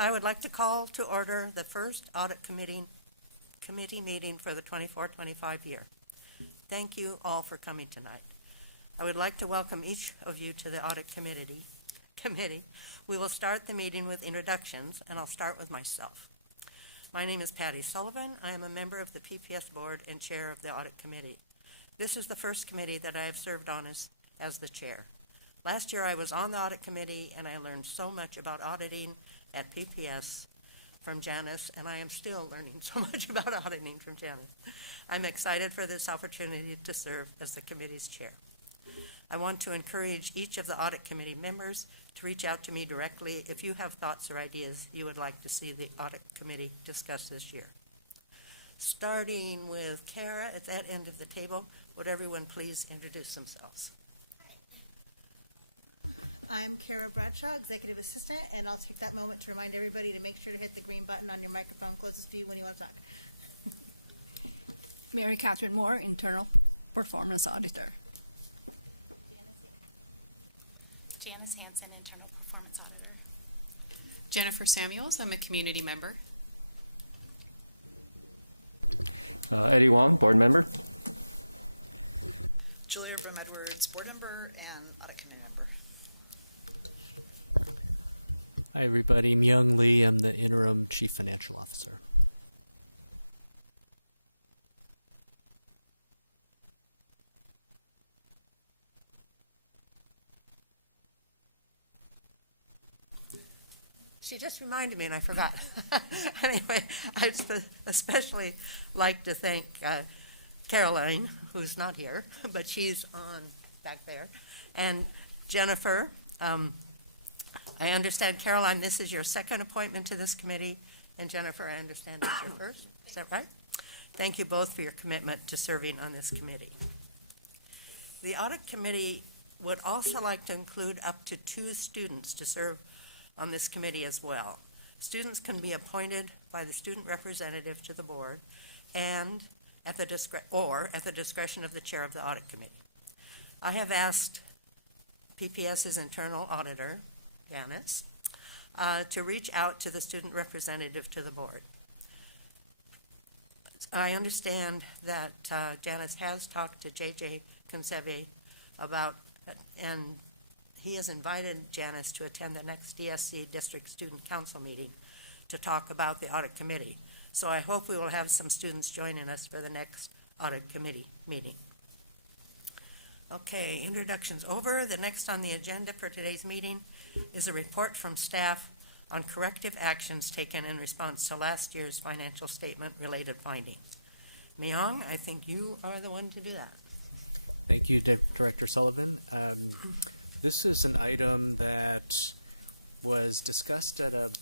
I would like to call to order the first audit committee meeting for the 24-25 year. Thank you all for coming tonight. I would like to welcome each of you to the audit committee. We will start the meeting with introductions, and I'll start with myself. My name is Patty Sullivan. I am a member of the PPS board and chair of the audit committee. This is the first committee that I have served on as the chair. Last year I was on the audit committee and I learned so much about auditing at PPS from Janice, and I am still learning so much about auditing from Janice. I'm excited for this opportunity to serve as the committee's chair. I want to encourage each of the audit committee members to reach out to me directly if you have thoughts or ideas you would like to see the audit committee discuss this year. Starting with Kara at that end of the table, would everyone please introduce themselves? I'm Kara Bradshaw, Executive Assistant, and I'll take that moment to remind everybody to make sure to hit the green button on your microphone closest to you when you want to talk. Mary Catherine Moore, Internal Performance Auditor. Janice Hansen, Internal Performance Auditor. Jennifer Samuels, I'm a community member. Eddie Wong, board member. Julia Brim-Edwards, board member and audit committee member. Hi everybody, Myung Lee, I'm the interim chief financial officer. She just reminded me and I forgot. Anyway, I'd especially like to thank Caroline, who's not here, but she's on back there, and Jennifer. I understand, Caroline, this is your second appointment to this committee, and Jennifer, I understand it's your first. Is that right? Thank you both for your commitment to serving on this committee. The audit committee would also like to include up to 2 students to serve on this committee as well. Students can be appointed by the student representative to the board and at the discretion of the chair of the audit committee. I have asked PPS's internal auditor, Janice, to reach out to the student representative to the board. I understand that Janice has talked to JJ Conseve about, and he has invited Janice to attend the next DSC District Student Council meeting to talk about the audit committee. So I hope we will have some students joining us for the next audit committee meeting. Okay, introductions over. The next on the agenda for today's meeting is a report from staff on corrective actions taken in response to last year's financial statement related findings. Myung, I think you are the one to do that. Thank you, Director Sullivan. This is an item that was discussed at a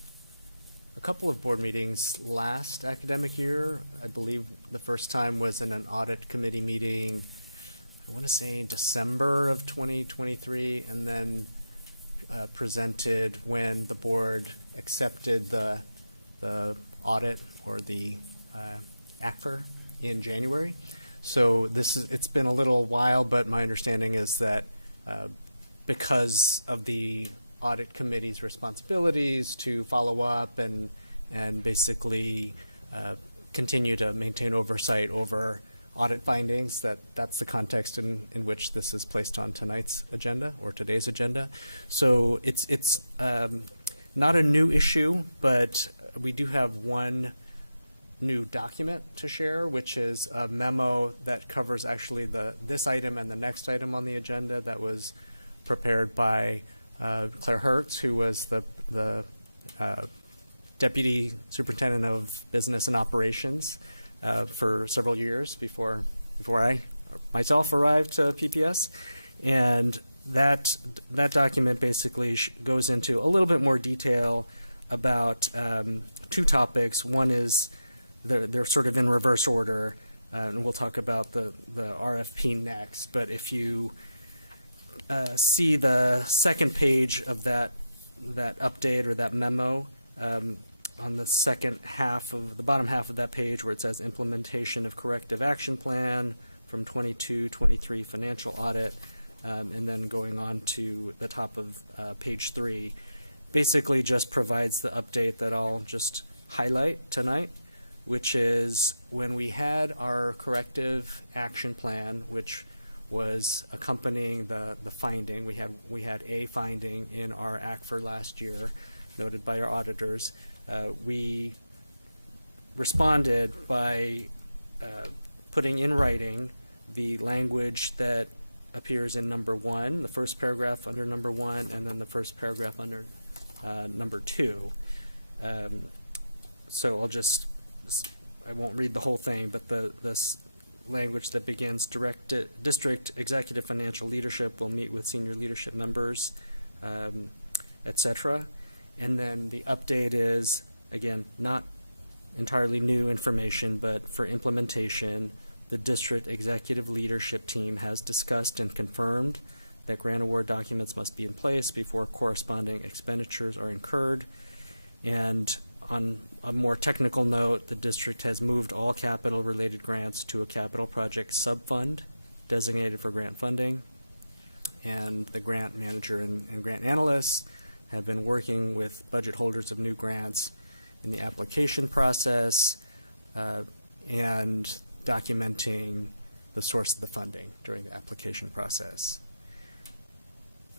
couple of board meetings last academic year. I believe the first time was in an audit committee meeting, I want to say December of 2023, and then presented when the board accepted the audit or the ACR in January. So it's been a little while, but my understanding is that because of the audit committee's responsibilities to follow up and basically continue to maintain oversight over audit findings, that's the context in which this is placed on tonight's agenda or today's agenda. So it's not a new issue, but we do have one new document to share, which is a memo that covers actually this item and the next item on the agenda that was prepared by Claire Hertz, who was the Deputy Superintendent of Business and Operations for several years before I myself arrived to PPS. And that document basically goes into a little bit more detail about 2 topics. One is they're sort of in reverse order, and we'll talk about the RFP next. But if you see the second page of that update or that memo, on the second half of the bottom half of that page where it says implementation of corrective action plan from 22-23 financial audit, and then going on to the top of page 3, basically just provides the update that I'll just highlight tonight, which is when we had our corrective action plan, which was accompanying the finding. We had a finding in our act for last year, noted by our auditors. We responded by putting in writing the language that appears in number 1, the first paragraph under number 1, and then the first paragraph under number 2. So I won't read the whole thing, but this language that begins district executive financial leadership will meet with senior leadership members, etc. And then the update is, again, not entirely new information, but for implementation, the district executive leadership team has discussed and confirmed that grant award documents must be in place before corresponding expenditures are incurred. And on a more technical note, the district has moved all capital-related grants to a capital project sub-fund designated for grant funding. And the grant manager and grant analysts have been working with budget holders of new grants in the application process and documenting the source of the funding during the application process.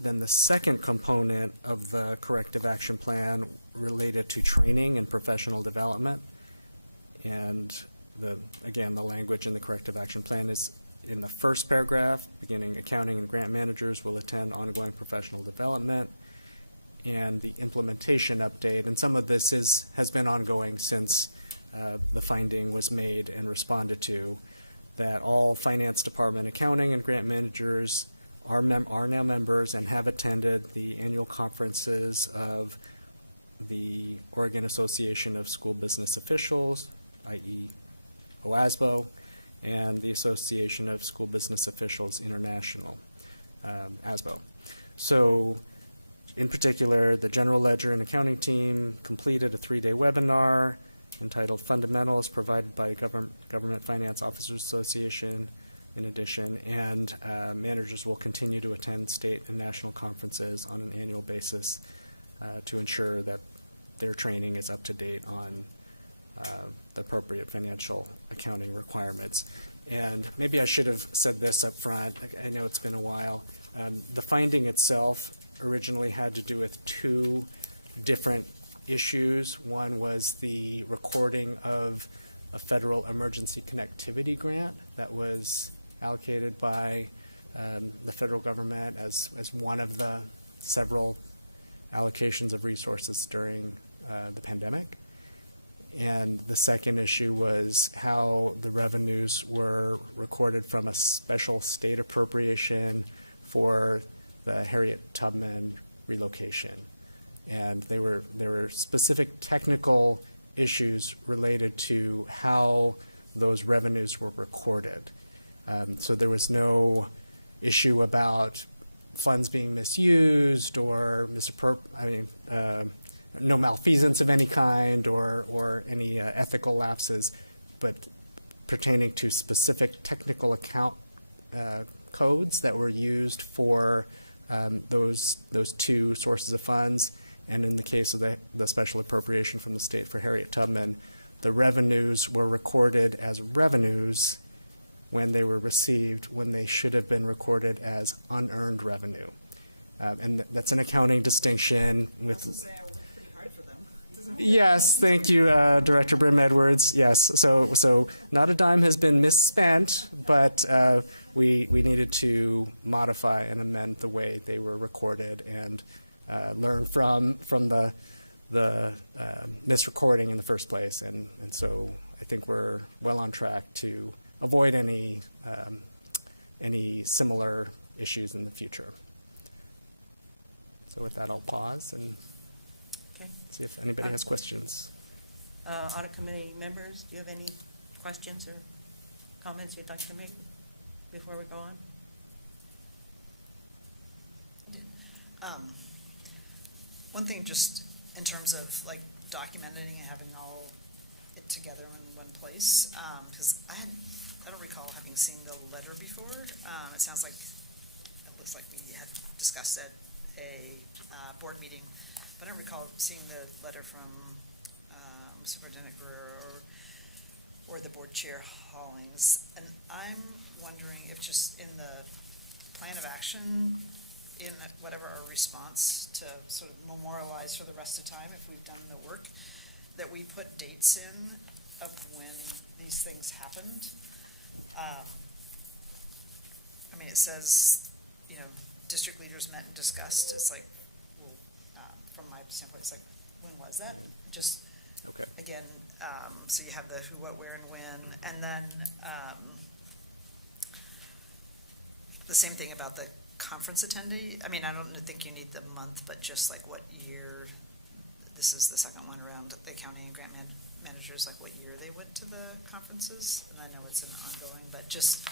Then the second component of the corrective action plan related to training and professional development. And again, the language in the corrective action plan is in the first paragraph, beginning accounting and grant managers will attend ongoing professional development. And the implementation update, and some of this has been ongoing since the finding was made and responded to, that all finance department accounting and grant managers are now members and have attended the annual conferences of the Oregon Association of School Business Officials, i.e. OASBO, and the Association of School Business Officials International, ASBO. So, in particular, the General Ledger and Accounting team completed a 3-day webinar entitled Fundamentals provided by Government Finance Officers Association in addition, and managers will continue to attend state and national conferences on an annual basis to ensure that their training is up to date on the appropriate financial accounting requirements. And maybe I should have said this up front. I know it's been a while. The finding itself originally had to do with 2 different issues. One was the recording of a federal emergency connectivity grant that was allocated by the federal government as one of the several allocations of resources during the pandemic. And the second issue was how the revenues were recorded from a special state appropriation for the Harriet Tubman relocation. And there were specific technical issues related to how those revenues were recorded. So there was no issue about funds being misused or no malfeasance of any kind or any ethical lapses, but pertaining to specific technical account codes that were used for those 2 sources of funds. And in the case of the special appropriation from the state for Harriet Tubman, the revenues were recorded as revenues when they were received, when they should have been recorded as unearned revenue. And that's an accounting distinction with... Yes, thank you, Director Brim Edwards. Yes, so not a dime has been misspent, but we needed to modify and amend the way they were recorded and learn from the misrecording in the first place. And so I think we're well on track to avoid any similar issues in the future. So with that, I'll pause and see if anybody has questions. Audit Committee members, do you have any questions or comments you'd like to make before we go on? One thing just in terms of like documenting and having all it together in one place, because I don't recall having seen the letter before. It sounds like, it looks like we had discussed at a board meeting but I don't recall seeing the letter from Superintendent Guerrero or the board chair Hollings. And I'm wondering if just in the plan of action, in whatever our response to sort of memorialize for the rest of time, if we've done the work, that we put dates in of when these things happened. I mean, it says, district leaders met and discussed. It's like, well, from my standpoint, it's like, when was that? Just, again, so you have the who, what, where, and when. And then the same thing about the conference attendee. I mean, I don't think you need the month, but just like what year, this is the second one around the county and grant managers, like what year they went to the conferences. And I know it's an ongoing, but just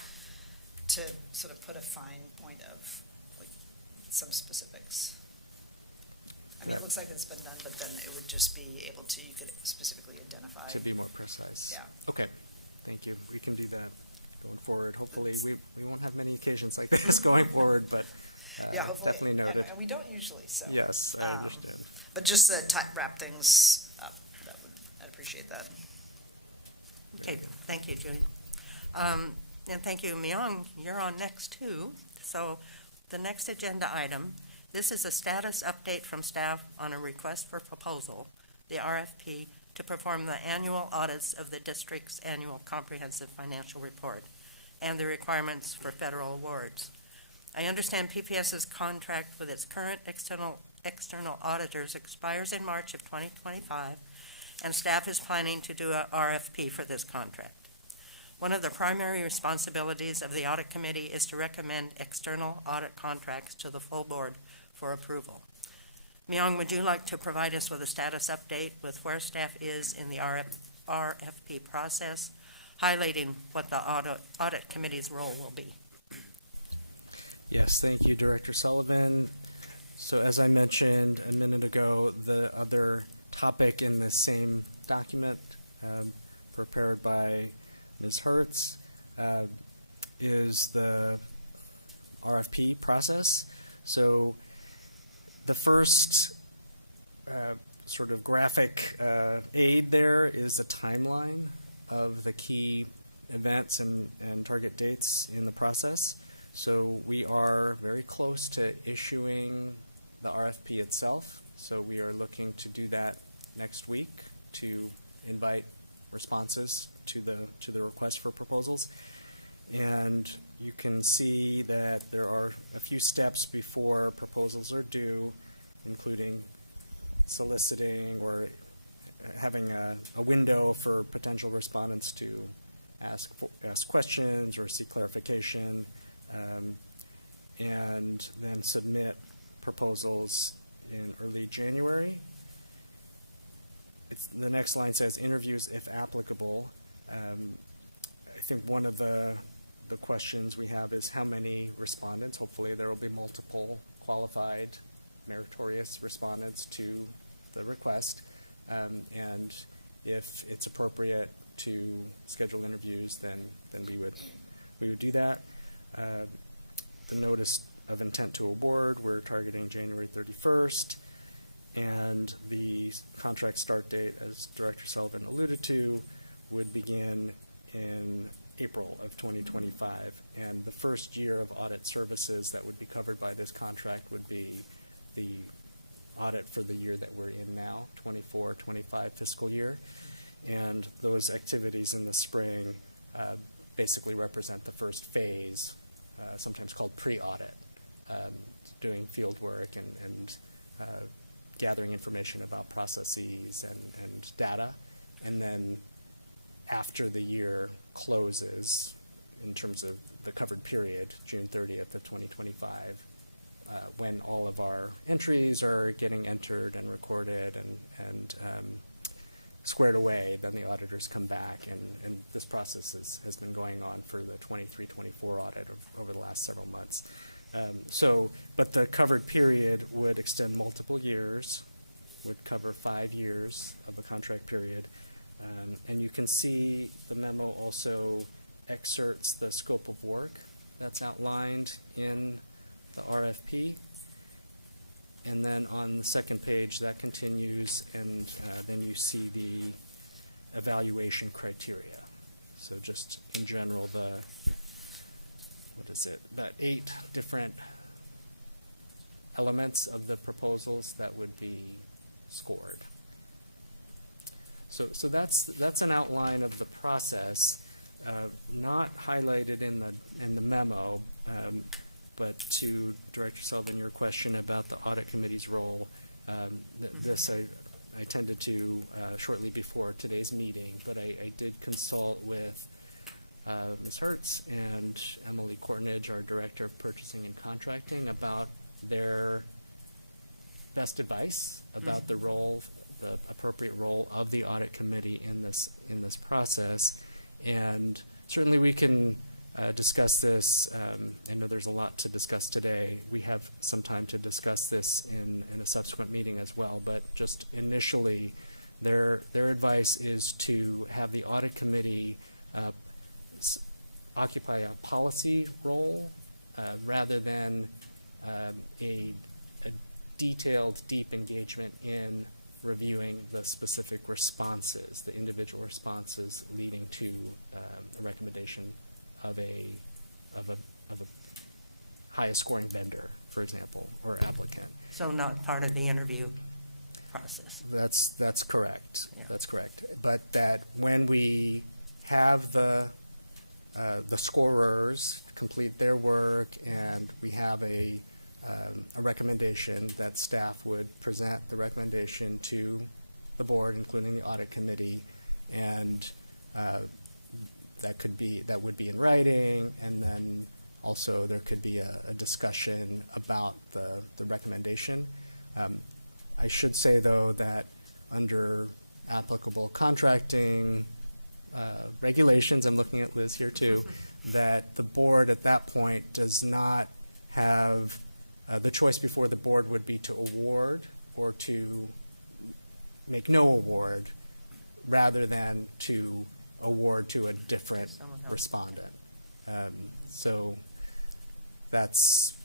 to sort of put a fine point of like some specifics. I mean, it looks like it's been done, but then it would just be able to, you could specifically identify. To be more precise. Yeah. Okay, thank you. We can do that going forward. Hopefully, we won't have many occasions like this going forward, but yeah, hopefully, definitely noted. and we don't usually, so. Yes, I understand. But just to wrap things up, I'd appreciate that. Okay, thank you, Judy. And thank you, Myung. You're on next, too. So the next agenda item, this is a status update from staff on a request for proposal, the RFP, to perform the annual audits of the district's annual comprehensive financial report and the requirements for federal awards. I understand PPS's contract with its current external auditors expires in March of 2025, and staff is planning to do a RFP for this contract. One of the primary responsibilities of the audit committee is to recommend external audit contracts to the full board for approval. Myung, would you like to provide us with a status update with where staff is in the RFP process, highlighting what the audit committee's role will be? Yes, thank you, Director Sullivan. So as I mentioned a minute ago, the other topic in this same document prepared by Ms. Hertz is the RFP process. So the first sort of graphic aid there is a timeline of the key events and target dates in the process. So we are very close to issuing the RFP itself. So we are looking to do that next week to invite responses to the request for proposals. And you can see that there are a few steps before proposals are due, including soliciting or having a window for potential respondents to ask questions or seek clarification, and then submit proposals in early January. The next line says interviews if applicable. I think one of the questions we have is how many respondents. Hopefully there will be multiple qualified, meritorious respondents to the request. And if it's appropriate to schedule interviews, then we would do that. The notice of intent to award, we're targeting January 31st. And the contract start date, as Director Sullivan alluded to, would begin in April of 2025. And the first year of audit services that would be covered by this contract would be the audit for the year that we're in now, 24-25 fiscal year. And those activities in the spring basically represent the first phase, sometimes called pre-audit, doing field work and gathering information about processes and data. And then after the year closes, in terms of the covered period, June 30th of 2025, when all of our entries are getting entered and recorded and squared away, then the auditors come back, and this process has been going on for the 23-24 audit over the last several months. But the covered period would extend multiple years, would cover 5 years of the contract period. And you can see the memo also excerpts the scope of work that's outlined in the RFP. And then on the the second page, that continues, and then you see the evaluation criteria. So just in general, about 8 different elements of the proposals that would be scored. So that's an outline of the process, not highlighted in the memo, but to Director Sullivan, your question about the audit committee's role, this I tended to shortly before today's meeting, but I did consult with Ms. Hertz and Emily Cornage, our Director of Purchasing and Contracting, about their best advice about the role, the appropriate role of the audit committee in this process. And certainly we can discuss this. I know there's a lot to discuss today. We have some time to discuss this in a subsequent meeting as well, but just initially, their advice is to have the audit committee occupy a policy role rather than a detailed, deep engagement in reviewing the specific responses, the individual responses leading to the recommendation of a highest scoring vendor, for example, or applicant. So not part of the interview process. That's correct. Yeah. That's correct. But that when we have the scorers complete their work and we have a recommendation, that staff would present the recommendation to the board, including the audit committee, and that would be in writing, and then also there could be a discussion about the recommendation. I should say, though, that under applicable contracting regulations, I'm looking at Liz here too, that the board at that point does not have the choice before the board would be to award or to make no award, rather than to award to a different respondent. So that's,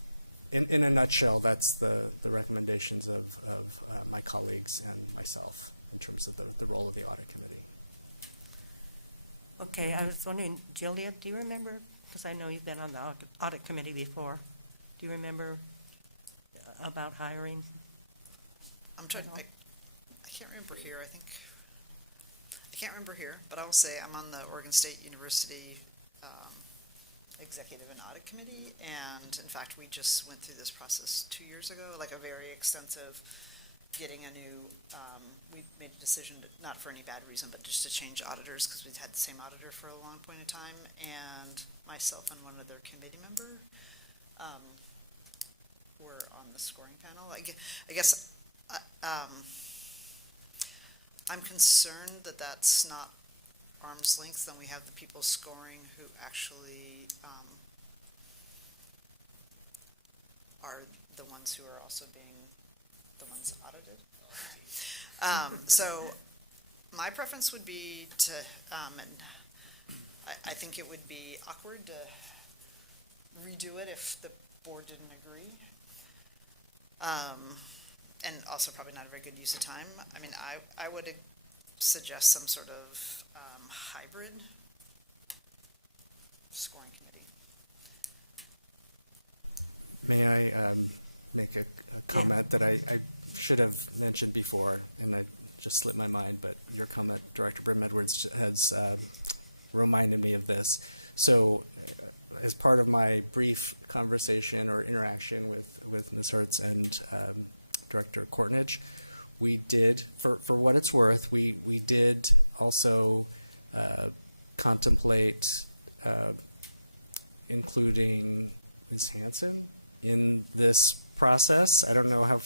in a nutshell, that's the recommendations of my colleagues and myself in terms of the role of the audit committee. Okay, I was wondering, Julia, do you remember, because I know you've been on the audit committee before, do you remember about hiring? I'm trying, I can't remember here, I can't remember here, but I will say I'm on the Oregon State University Executive and Audit Committee, and in fact, we just went through this process 2 years ago, like a very extensive getting a new, we made a decision, not for any bad reason, but just to change auditors, because we'd had the same auditor for a long point of time, and myself and one other committee member were on the scoring panel. I guess I'm concerned that that's not arm's length, then we have the people scoring who actually are the ones who are also being the ones audited. So my preference would be to, and I think it would be awkward to redo it if the board didn't agree. And also probably not a very good use of time. I mean, I would suggest some sort of hybrid scoring committee. May I make a comment that I should have mentioned before, and I just slipped my mind, but your comment, Director Brim Edwards, has reminded me of this. So as part of my brief conversation or interaction with Ms. Hertz and Director Cornage, we did, for what it's worth, we did also contemplate including Ms. Hansen in this process. I don't know how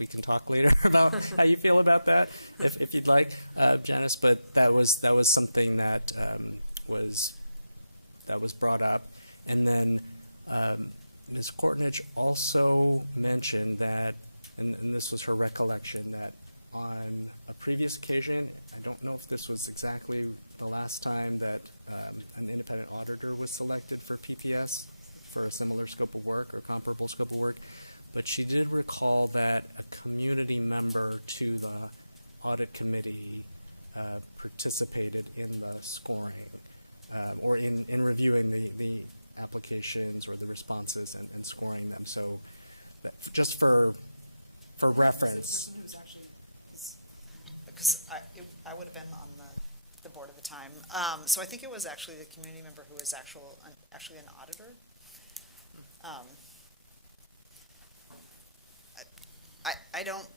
we can talk later about how you feel about that, if you'd like, Janice. But that was something that was brought up, and then Ms. Cornage also mentioned that, and this was her recollection, that on a previous occasion, I don't know if this was exactly the last time that an independent auditor was selected for PPS for a similar scope of work or comparable scope of work, but she did recall that a community member to the audit committee participated in the scoring or in reviewing the applications or the responses and scoring them. So just for reference. Because I would have been on the board at the time. So I think it was actually the community member who was actually an auditor. I don't,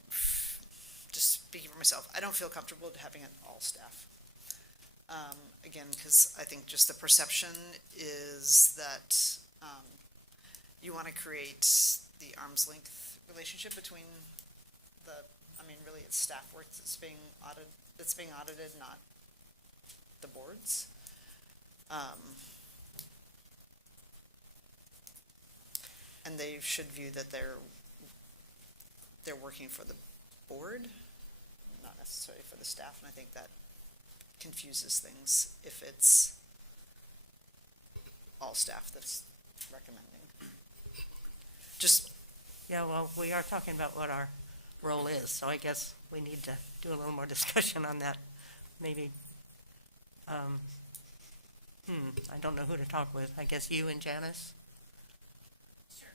just speaking for myself, I don't feel comfortable having it all staff. Again, because I think just the perception is that you want to create the arm's length relationship between really it's staff work that's being audited, not the boards. And they should view that they're working for the board, not necessarily for the staff, and I think that confuses things if it's all staff that's recommending. Just, Yeah, well, we are talking about what our role is, so I guess we need to do a little more discussion on that, maybe. I don't know who to talk with. I guess you and Janice? Sure.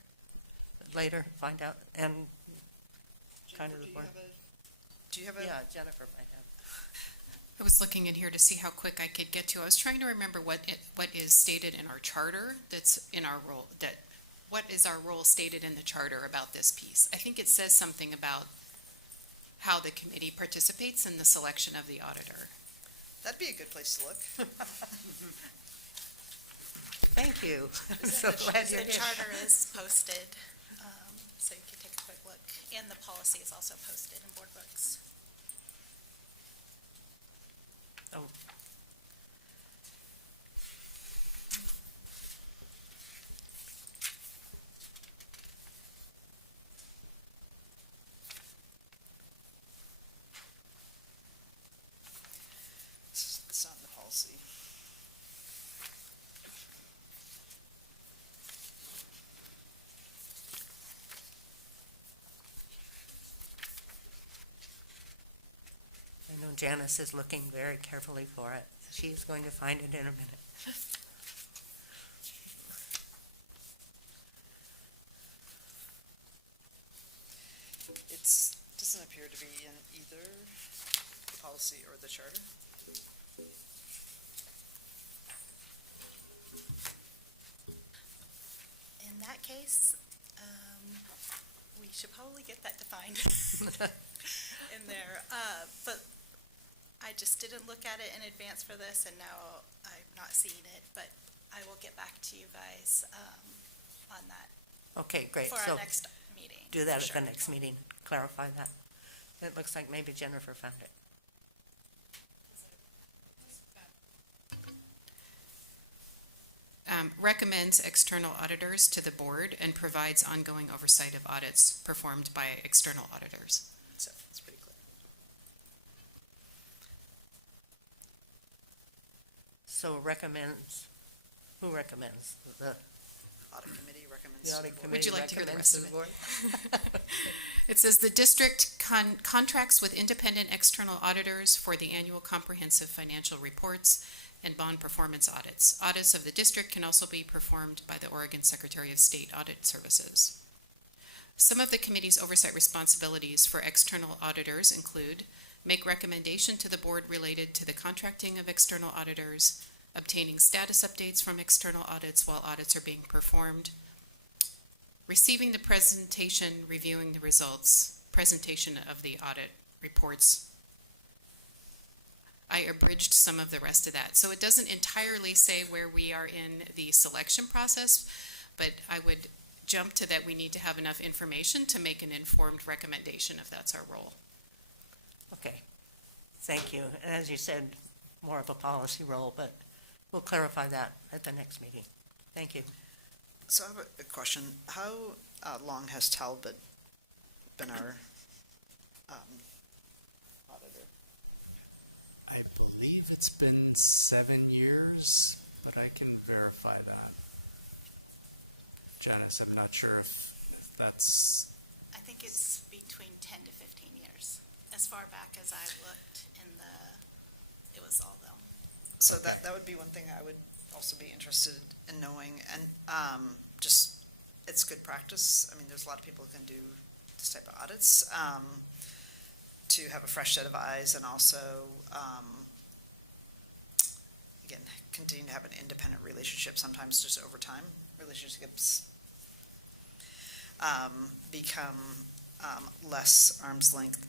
Later, find out, and kind of the board. do you have a? Yeah, Jennifer might have. I was looking in here to see how quick I could get to. I was trying to remember what is stated in our charter that's in our role, what is our role stated in the charter about this piece? I think it says something about how the committee participates in the selection of the auditor. That'd be a good place to look. Thank you. So glad you're The here. charter is posted, so you can take a quick look. And the policy is also posted in board books. Oh. It's not in the policy. I know Janice is looking very carefully for it. She's going to find it in a minute. It doesn't appear to be in either the policy or the charter. In that case, we should probably get that defined in there. But I just didn't look at it in advance for this, and now I'm not seeing it, but I will get back to you guys on that Okay, great. for So our next meeting. do that at Sure. the next meeting, clarify that. It looks like maybe Jennifer found it. Recommends external auditors to the board and provides ongoing oversight of audits performed by external auditors. So it's pretty clear. So recommends, who recommends? The Audit committee recommends. the to audit the board. committee you like to hear the recommends rest to of the board? It says the district contracts with independent external auditors for the annual comprehensive financial reports and bond performance audits. Audits of the district can also be performed by the Oregon Secretary of State Audit Services. Some of the committee's oversight responsibilities for external auditors include make recommendation to the board related to the contracting of external auditors, obtaining status updates from external audits while audits are being performed, receiving the presentation, reviewing the results, presentation of the audit reports. I abridged some of the rest of that. So it doesn't entirely say where we are in the selection process, but I would jump to that we need to have enough information to make an informed recommendation if that's our role. Okay, thank you. And as you said, more of a policy role, but we'll clarify that at the next meeting. Thank you. So I have a question. How long has Talbot been our auditor? I believe it's been 7 years, but I can verify that. Janice, I'm not sure if that's think it's between 10 to 15 years. As far back as I looked it was all them. So that would be one thing I would also be interested in knowing, and just, it's good practice. I mean, there's a lot of people who can do this type of audits, to have a fresh set of eyes, and also, again, continue to have an independent relationship. Sometimes just over time, relationships become less arm's length.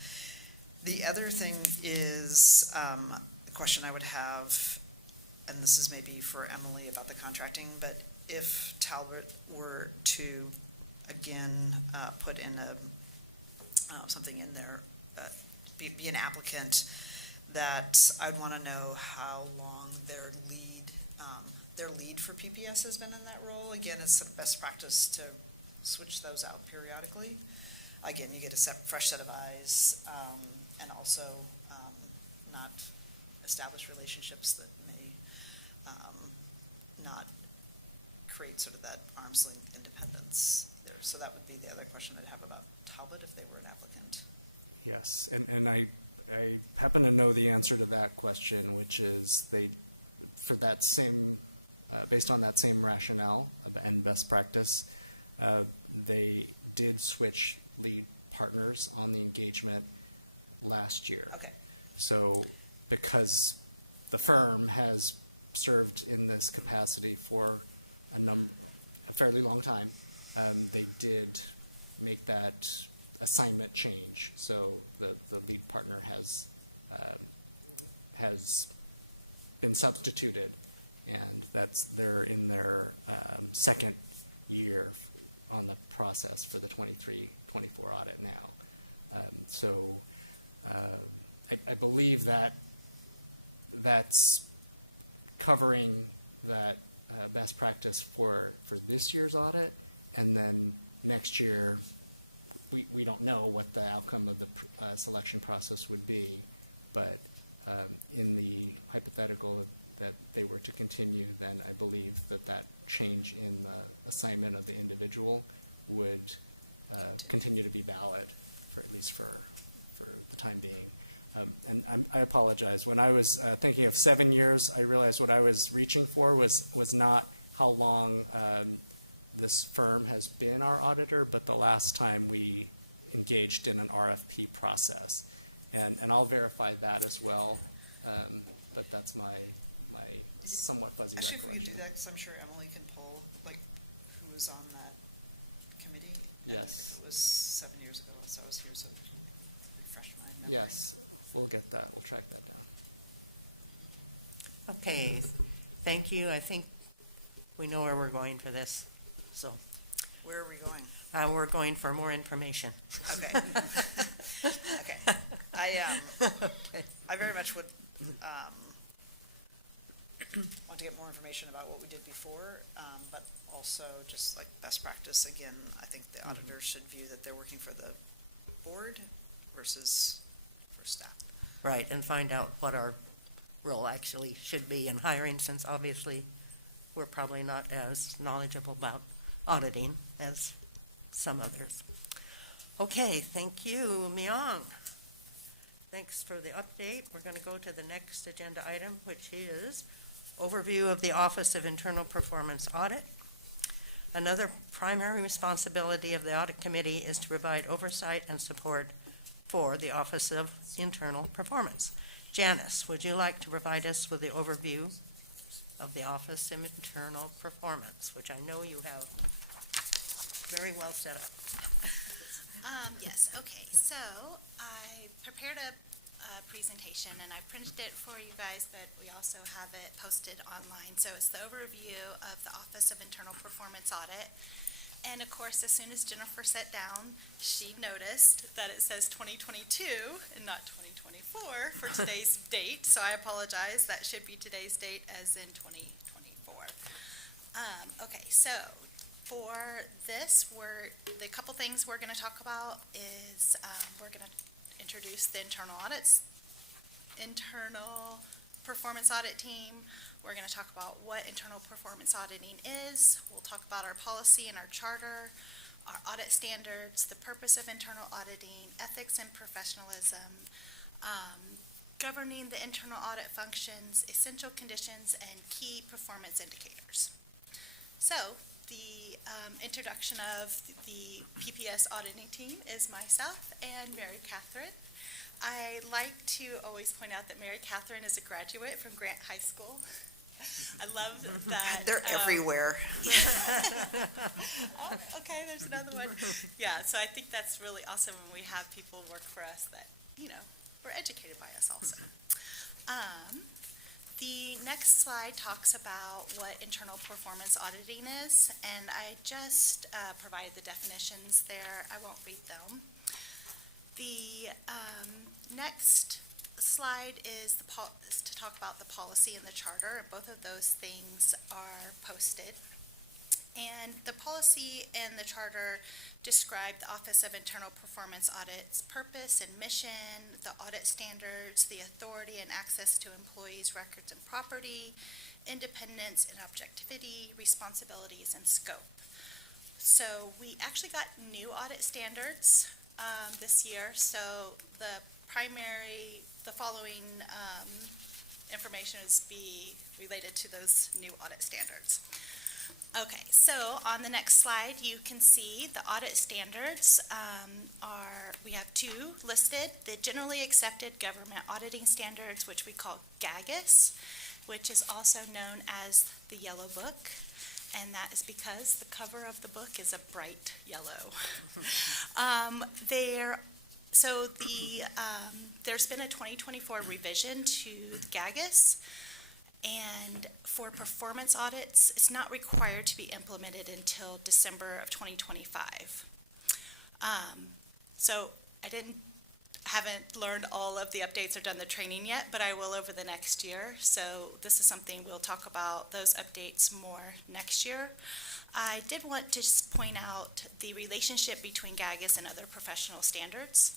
The other thing is, a question I would have, and this is maybe for Emily about the contracting, but if Talbot were to, again, put in something in there, be an applicant, that I'd want to know how long their lead for PPS has been in that role. Again, it's sort of best practice to switch those out periodically. Again, you get a fresh set of eyes, and also not establish relationships that may not create sort of that arm's length independence there. So that would be the other question I'd have about Talbot if they were an applicant. Yes, and I happen to know the answer to that question, which is for that same, based on that same rationale and best practice, they did switch lead partners on the engagement last year. Okay. So because the firm has served in this capacity for a fairly long time, they did make that assignment change. So the lead partner has been substituted, and they're in their second year on the process for the 23-24 audit now. So I believe that's covering that best practice for this year's audit, and then next year we don't know what the outcome of the selection process would be, but in the hypothetical that they were to continue, then I believe that change in the assignment of the individual would continue to be valid, for at least for the time being. And I apologize. When I was thinking of 7 years, I realized what I was reaching for was not how long this firm has been our auditor, but the last time we engaged in an RFP process. And I'll verify that as well, but that's my somewhat fuzzy. Actually, if we could do that, because I'm sure Emily can pull, who was on that committee. And Yes. if it was 7 years ago, so I was here, so refresh my memory. Yes, we'll get that. We'll track that down. Okay, thank you. I think we know where we're going for this, so Where are we going? we're going for more information. Okay. Okay. I very much would want to get more information about what we did before, but also just like best practice. Again, I think the auditors should view that they're working for the board versus for staff. Right, and find out what our role actually should be in hiring, since obviously we're probably not as knowledgeable about auditing as some others. Okay, thank you, Myung. Thanks for the update. We're going to go to the next agenda item, which is overview of the Office of Internal Performance Audit. Another primary responsibility of the Audit Committee is to provide oversight and support for the Office of Internal Performance. Janice, would you like to provide us with the overview of the Office of Internal Performance, which I know you have very well set up? Yes, okay, so I prepared a presentation and I printed it for you guys, but we also have it posted online. So it's the overview of the Office of Internal Performance Audit. And of course, as soon as Jennifer sat down, she noticed that it says 2022 and not 2024 for today's date. So I apologize, that should be today's date as in 2024. Okay, so for this, the couple things we're going to talk about is we're going to introduce the internal performance audit team. We're going to talk about what internal performance auditing is. We'll talk about our policy and our charter. our audit standards, the purpose of internal auditing, ethics and professionalism, governing the internal audit functions, essential conditions, and key performance indicators. So, the introduction of the PPS auditing team is myself and Mary Catherine. I like to always point out that Mary Catherine is a graduate from Grant High School. I love that. They're everywhere. Oh, okay, there's another one. Yeah, so I think that's really awesome when we have people work for us that, were educated by us also. The next slide talks about what internal performance auditing is, and I just provided the definitions there. I won't read them. The next slide is to talk about the policy and the charter. Both of those things are posted. And the policy and the charter describe the Office of Internal Performance Audit's purpose and mission, the audit standards, the authority and access to employees' records and property, independence and objectivity, responsibilities, and scope. So we actually got new audit standards this year. So the following information is be related to those new audit standards. Okay, so on the next slide, you can see the audit standards we have two listed. The Generally Accepted Government Auditing Standards, which we call GAGAS, which is also known as the Yellow Book, and that is because the cover of the book is a bright yellow. There's been a 2024 revision to GAGAS, and for performance audits, it's not required to be implemented until December of 2025. So I haven't learned all of the updates or done the training yet, but I will over the next year. So this is something we'll talk about those updates more next year. I did want to just point out the relationship between GAGAS and other professional standards.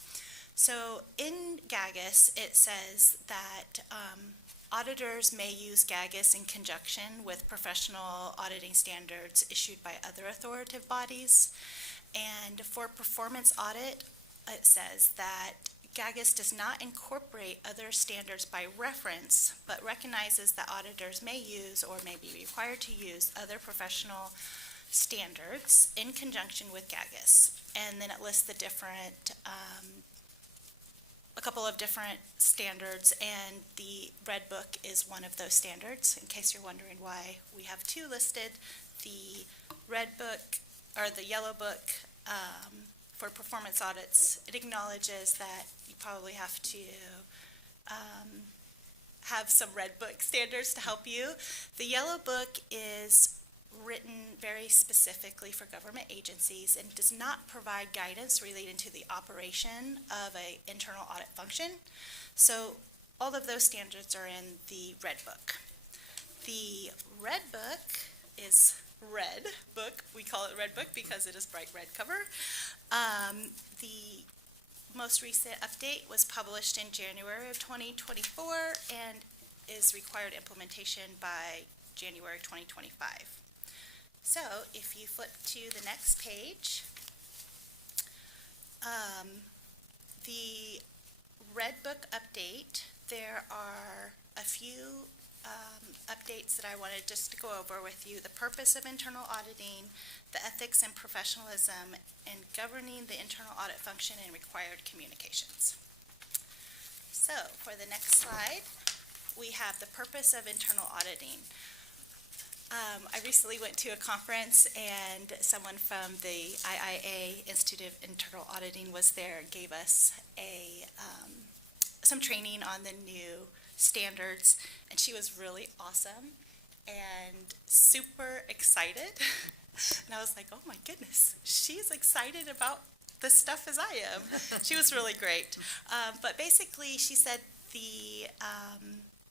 So in GAGAS, it says that auditors may use GAGAS in conjunction with professional auditing standards issued by other authoritative bodies. And for performance audit, it says that GAGAS does not incorporate other standards by reference, but recognizes that auditors may use or may be required to use other professional standards in conjunction with GAGAS. And then it lists the different a couple of different standards, and the Red Book is one of those standards. In case you're wondering why we have two listed, the Red Book, or the Yellow Book, for performance audits, it acknowledges that you probably have to have some Red Book standards to help you. The Yellow Book is written very specifically for government agencies and does not provide guidance relating to the operation of an internal audit function. So all of those standards are in the Red Book. The Red Book is Red Book. We call it Red Book because it is bright red cover. The most recent update was published in January of 2024 and is required implementation by January 2025. So if you flip to the next page, the Red Book update, there are a few updates that I wanted just to go over with you. The purpose of internal auditing, the ethics and professionalism, and governing the internal audit function and required communications. So for the next slide, we have the purpose of internal auditing. I recently went to a conference and someone from the IIA, Institute of Internal Auditing, was there and gave us some training on the new standards, and she was really awesome and super excited. And I was like, oh my goodness, she's excited about this stuff as I am. She was really great. But basically, she said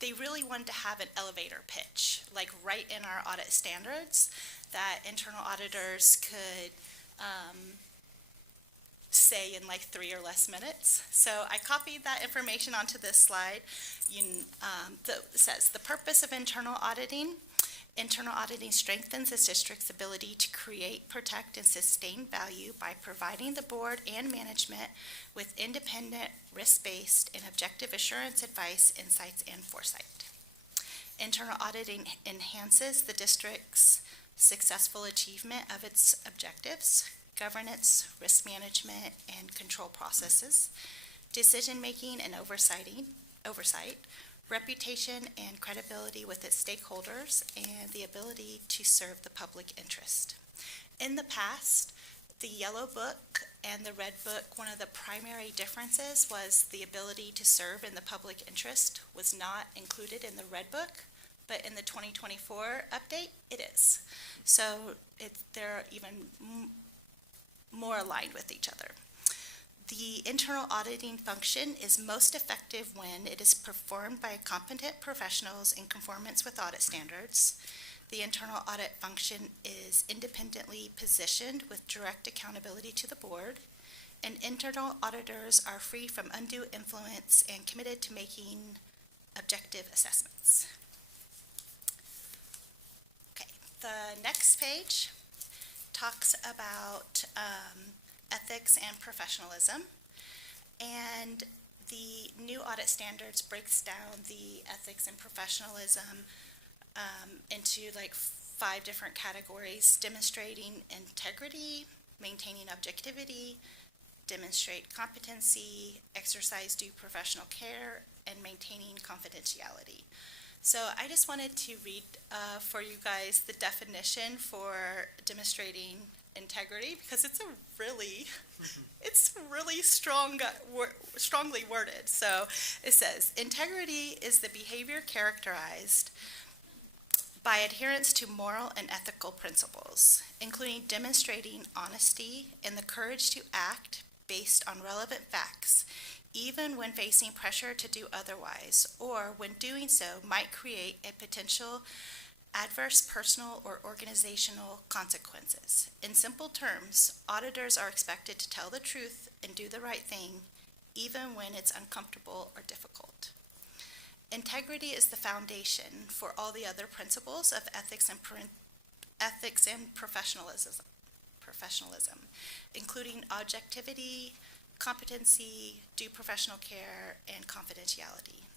they really wanted to have an elevator pitch, like right in our audit standards, that internal auditors could say in like 3 or less minutes. So I copied that information onto this slide. It says the purpose of internal auditing Internal auditing strengthens the district's ability to create, protect, and sustain value by providing the board and management with independent, risk-based, and objective assurance advice, insights, and foresight. Internal auditing enhances the district's successful achievement of its objectives, governance, risk management, and control processes, decision-making and oversight, reputation and credibility with its stakeholders, and the ability to serve the public interest. In the past, the Yellow Book and the Red Book, one of the primary differences was the ability to serve in the public interest was not included in the Red Book, but in the 2024 update, it is. So they're even more aligned with each other. The internal auditing function is most effective when it is performed by competent professionals in conformance with audit standards. The internal audit function is independently positioned with direct accountability to the board, and internal auditors are free from undue influence and committed to making objective assessments. Okay, the next page talks about ethics and professionalism, and the new audit standards breaks down the ethics and professionalism into like 5 different categories: demonstrating integrity, maintaining objectivity, demonstrate competency, exercise due professional care, and maintaining confidentiality. So I just wanted to read for you guys the definition for demonstrating integrity, because it's really strongly worded. So it says, integrity is the behavior characterized by adherence to moral and ethical principles, including demonstrating honesty and the courage to act based on relevant facts, even when facing pressure to do otherwise, or when doing so might create a potential adverse personal or organizational consequences. In simple terms, auditors are expected to tell the truth and do the right thing, even when it's uncomfortable or difficult. Integrity is the foundation for all the other principles of ethics and professionalism, including objectivity, competency, due professional care, and confidentiality.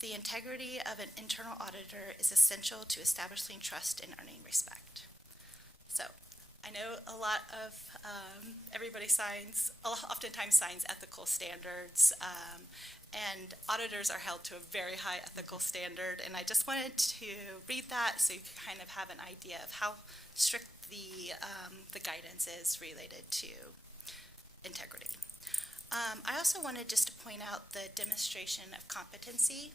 The integrity of an internal auditor is essential to establishing trust and earning respect. So, I know a lot of everybody oftentimes signs ethical standards, and auditors are held to a very high ethical standard, and I just wanted to read that so you can kind of have an idea of how strict the guidance is related to integrity. I also wanted just to point out the demonstration of competency.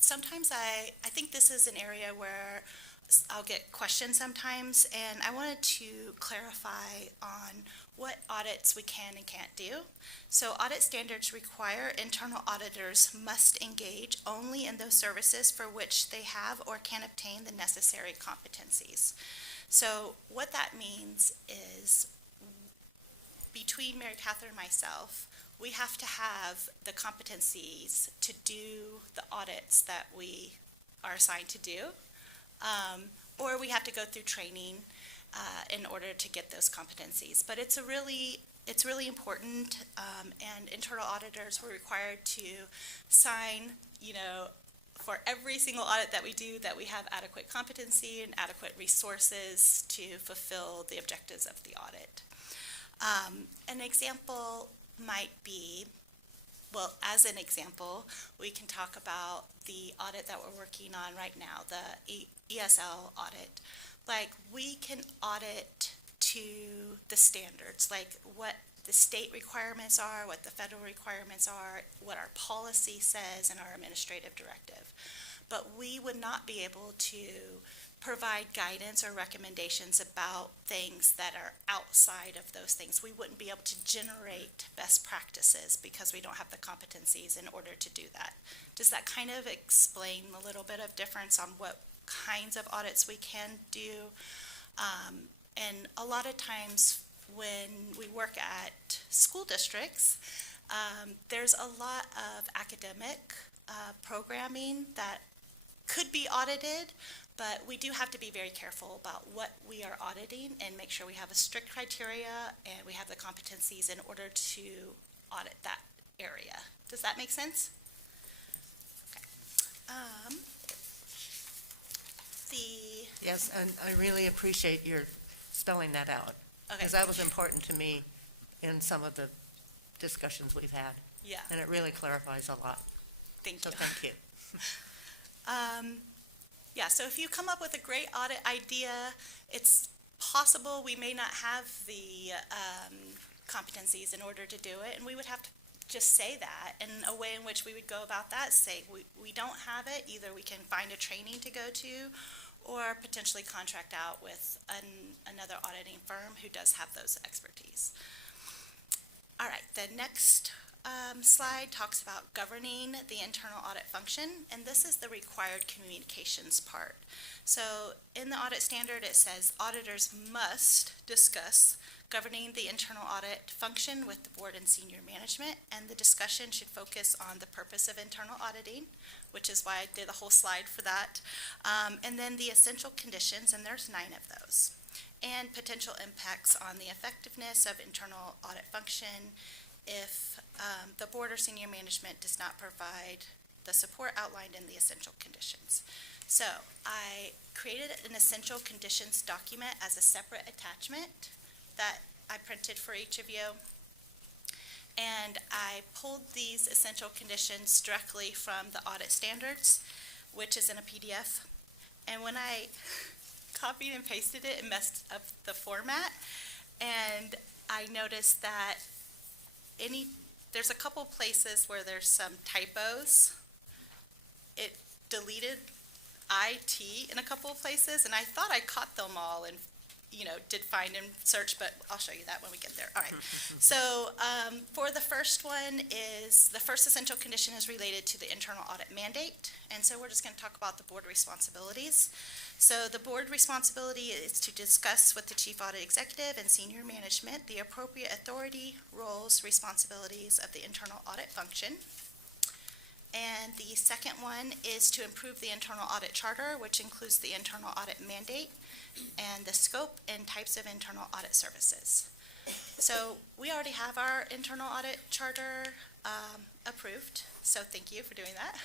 Sometimes I think this is an area where I'll get questions sometimes, and I wanted to clarify on what audits we can and can't do. So audit standards require internal auditors must engage only in those services for which they have or can obtain the necessary competencies. So what that means is, between Mary Catherine and myself, we have to have the competencies to do the audits that we are assigned to do, or we have to go through training in order to get those competencies. But it's really important, and internal auditors were required to sign, for every single audit that we do, that we have adequate competency and adequate resources to fulfill the objectives of the audit. An example might be, as an example, we can talk about the audit that we're working on right now, the ESL audit. Like, we can audit to the standards, like what the state requirements are, what the federal requirements are, what our policy says, and our administrative directive. But we would not be able to provide guidance or recommendations about things that are outside of those things. We wouldn't be able to generate best practices because we don't have the competencies in order to do that. Does that kind of explain a little bit of difference on what kinds of audits we can do? And a lot of times when we work at school districts, there's a lot of academic programming that could be audited, But we do have to be very careful about what we are auditing and make sure we have a strict criteria and we have the competencies in order to audit that area. Does that make sense? Okay. Yes, and I really appreciate your spelling that out, Okay. because that was important to me in some of the discussions we've had, Yeah, and it really clarifies a lot, thank so you. thank you. Yeah, so if you come up with a great audit idea, it's possible we may not have the competencies in order to do it, and we would have to just say that. And a way in which we would go about that, say we don't have it, either we can find a training to go to, or potentially contract out with another auditing firm who does have those expertise. All right, the next slide talks about governing the internal audit function, and this is the required communications part. So in the audit standard, it says auditors must discuss governing the internal audit function with the board and senior management, and the discussion should focus on the purpose of internal auditing, which is why I did a whole slide for that, and then the essential conditions, and there's 9 of those, and potential impacts on the effectiveness of internal audit function if the board or senior management does not provide the support outlined in the essential conditions. So I created an essential conditions document as a separate attachment that I printed for each of you. And I pulled these essential conditions directly from the audit standards, which is in a PDF. And when I copied and pasted it, it messed up the format. And I noticed that there's a couple places where there's some typos. It deleted IT in a couple of places, and I thought I caught them all and did find and search, but I'll show you that when we get there. All right. So for the first one the first essential condition is related to the internal audit mandate, and so we're just going to talk about the board responsibilities. So the board responsibility is to discuss with the chief audit executive and senior management the appropriate authority, roles, responsibilities of the internal audit function. And the second one is to improve the internal audit charter, which includes the internal audit mandate and the scope and types of internal audit services. So we already have our internal audit charter approved, so thank you for doing that.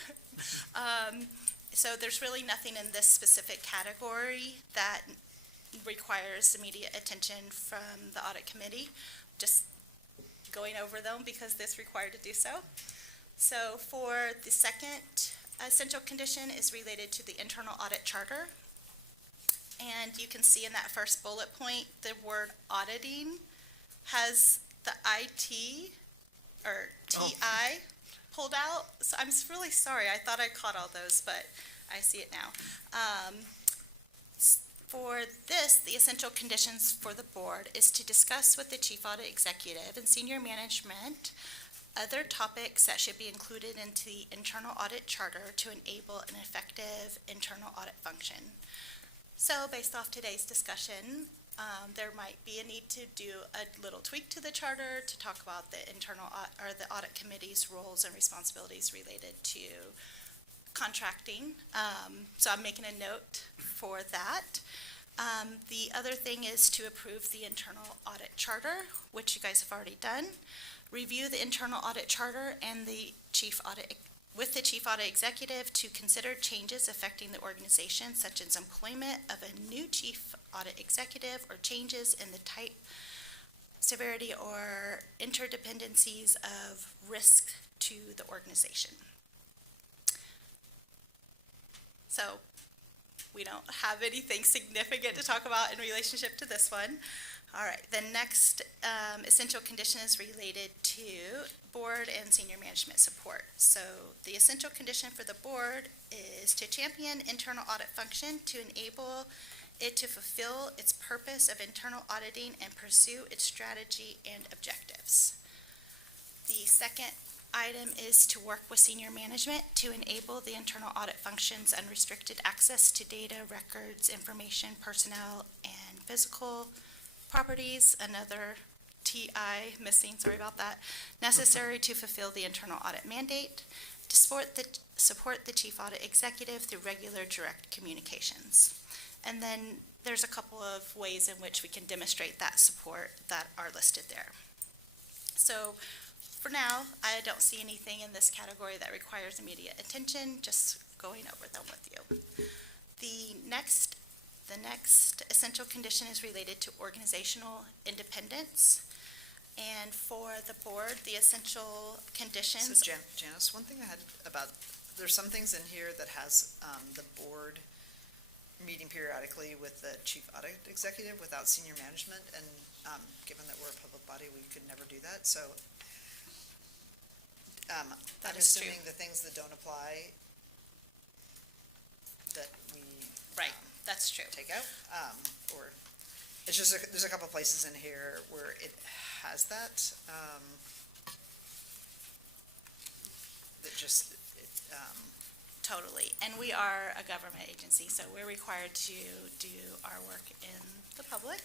So there's really nothing in this specific category that requires immediate attention from the audit committee. Just going over them because this required to do so. So for the second essential condition is related to the internal audit charter. And you can see in that first bullet point, the word auditing has the IT or TI pulled out. So I'm really sorry. I thought I caught all those, but I see it now. For this, the essential conditions for the board is to discuss with the chief audit executive and senior management other topics that should be included into the internal audit charter to enable an effective internal audit function. So based off today's discussion, there might be a need to do a little tweak to the charter to talk about the internal or the audit committee's roles and responsibilities related to contracting. So I'm making a note for that. The other thing is to approve the internal audit charter, which you guys have already done. Review the internal audit charter and the chief audit executive to consider changes affecting the organization, such as employment of a new chief audit executive or changes in the type, severity, or interdependencies of risk to the organization. So we don't have anything significant to talk about in relationship to this one. All right, the next essential condition is related to board and senior management support. So the essential condition for the board is to champion internal audit function to enable it to fulfill its purpose of internal auditing and pursue its strategy and objectives. The second item is to work with senior management to enable the internal audit function's unrestricted access to data, records, information, personnel, and physical properties, another TI missing, sorry about that, necessary to fulfill the internal audit mandate, to support the Chief Audit Executive through regular direct communications. And then there's a couple of ways in which we can demonstrate that support that are listed there. So for now, I don't see anything in this category that requires immediate attention, just going over them with you. The next essential condition is related to organizational independence. And for the board, the essential conditions. So Janice, one thing I had about, there's some things in here that has the board meeting periodically with the chief audit executive without senior management, and given that we're a public body, we could never do that, so I'm is true. assuming the things that don't apply that we Right, that's true. take out, or it's just, there's a couple places in here where it has that, that just, Totally. And we are a government agency, so we're required to do our work in the public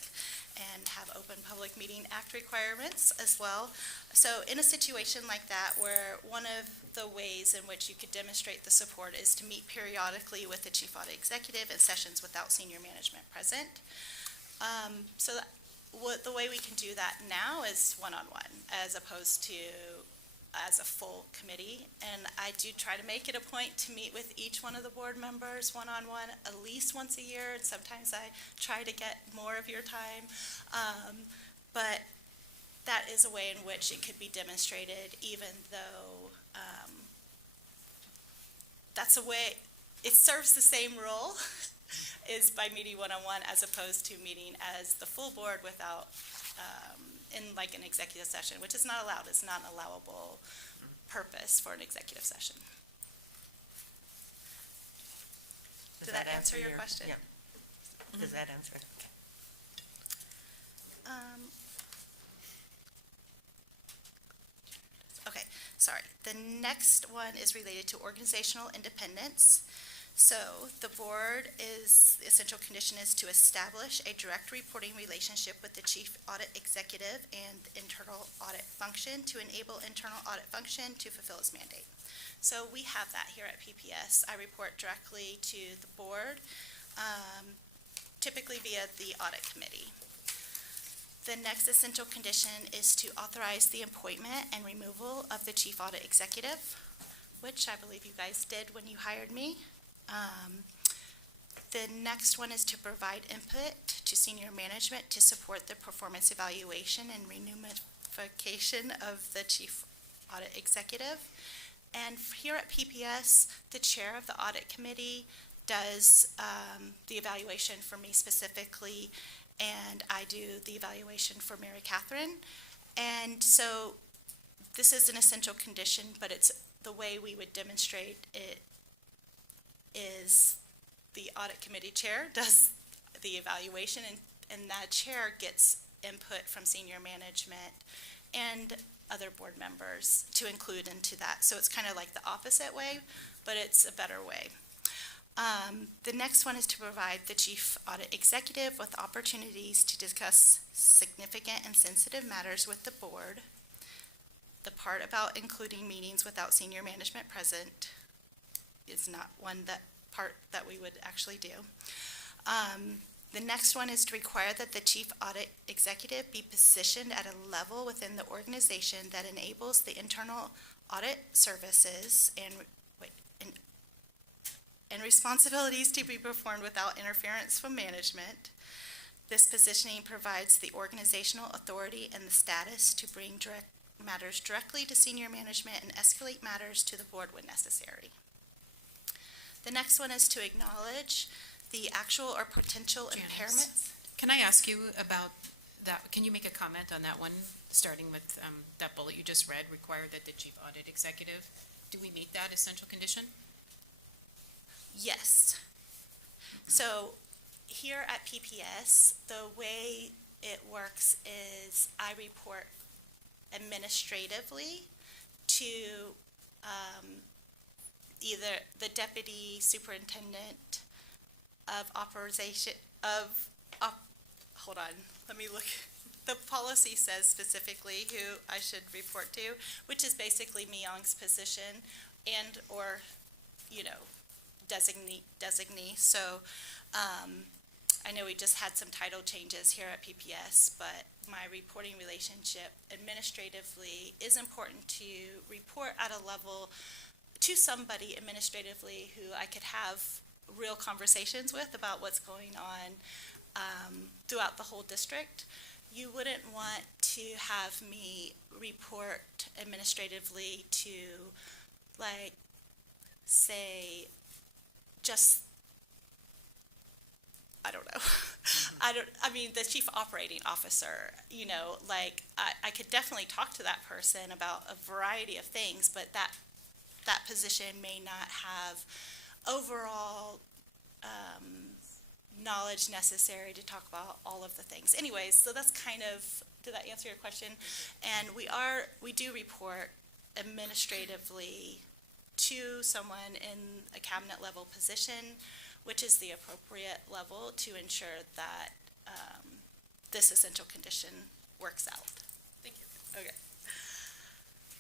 and have Open Public Meeting Act requirements as well. So in a situation like that, where one of the ways in which you could demonstrate the support is to meet periodically with the Chief Audit Executive in sessions without senior management present. The way we can do that now is one-on-one, as opposed to as a full committee, and I do try to make it a point to meet with each one of the board members one-on-one at least once a year, and sometimes I try to get more of your time, but that is a way in which it could be demonstrated, even though that's a way, it serves the same role is by meeting one-on-one as opposed to meeting as the full board without in like an executive session, which is not allowed. It's not an allowable purpose for an executive session. Did that answer your question? Yeah. Does that answer it? Okay, sorry. The next one is related to organizational independence. So the board the essential condition is to establish a direct reporting relationship with the chief audit executive and internal audit function to enable internal audit function to fulfill its mandate. So we have that here at PPS. I report directly to the board, typically via the audit committee. The next essential condition is to authorize the appointment and removal of the chief audit executive, which I believe you guys did when you hired me. The next one is to provide input to senior management to support the performance evaluation and remuneration of the chief audit executive. And here at PPS, the chair of the audit committee does the evaluation for me specifically, and I do the evaluation for Mary Catherine. And so this is an essential condition, but it's the way we would demonstrate it is the audit committee chair does the evaluation, and that chair gets input from senior management and other board members to include into that. So it's kind of like the opposite way, but it's a better way. The next one is to provide the chief audit executive with opportunities to discuss significant and sensitive matters with the board. The part about including meetings without senior management present is not part that we would actually do. The next one is to require that the chief audit executive be positioned at a level within the organization that enables the internal audit services and responsibilities to be performed without interference from management. This positioning provides the organizational authority and the status to bring matters directly to senior management and escalate matters to the board when necessary. The next one is to acknowledge the actual or potential Janice, impairments. Can I ask you about that? Can you make a comment on that one, starting with that bullet you just read, require that the chief audit executive, do we meet that essential condition? Yes. So here at PPS, the way it works is I report administratively to either the deputy superintendent of operation hold on, let me look. The policy says specifically who I should report to, which is basically Myung's position, and/or, designee. So, I know we just had some title changes here at PPS, but my reporting relationship administratively is important to report at a level to somebody administratively who I could have real conversations with about what's going on throughout the whole district. You wouldn't want to have me report administratively to, like, say, just, I don't know. The chief operating officer, I could definitely talk to that person about a variety of things, but that position may not have overall knowledge necessary to talk about all of the things. Anyways, so that's kind of, did that answer your question? And we do report administratively to someone in a cabinet level position, which is the appropriate level to ensure that this essential condition works out. Thank you. Okay.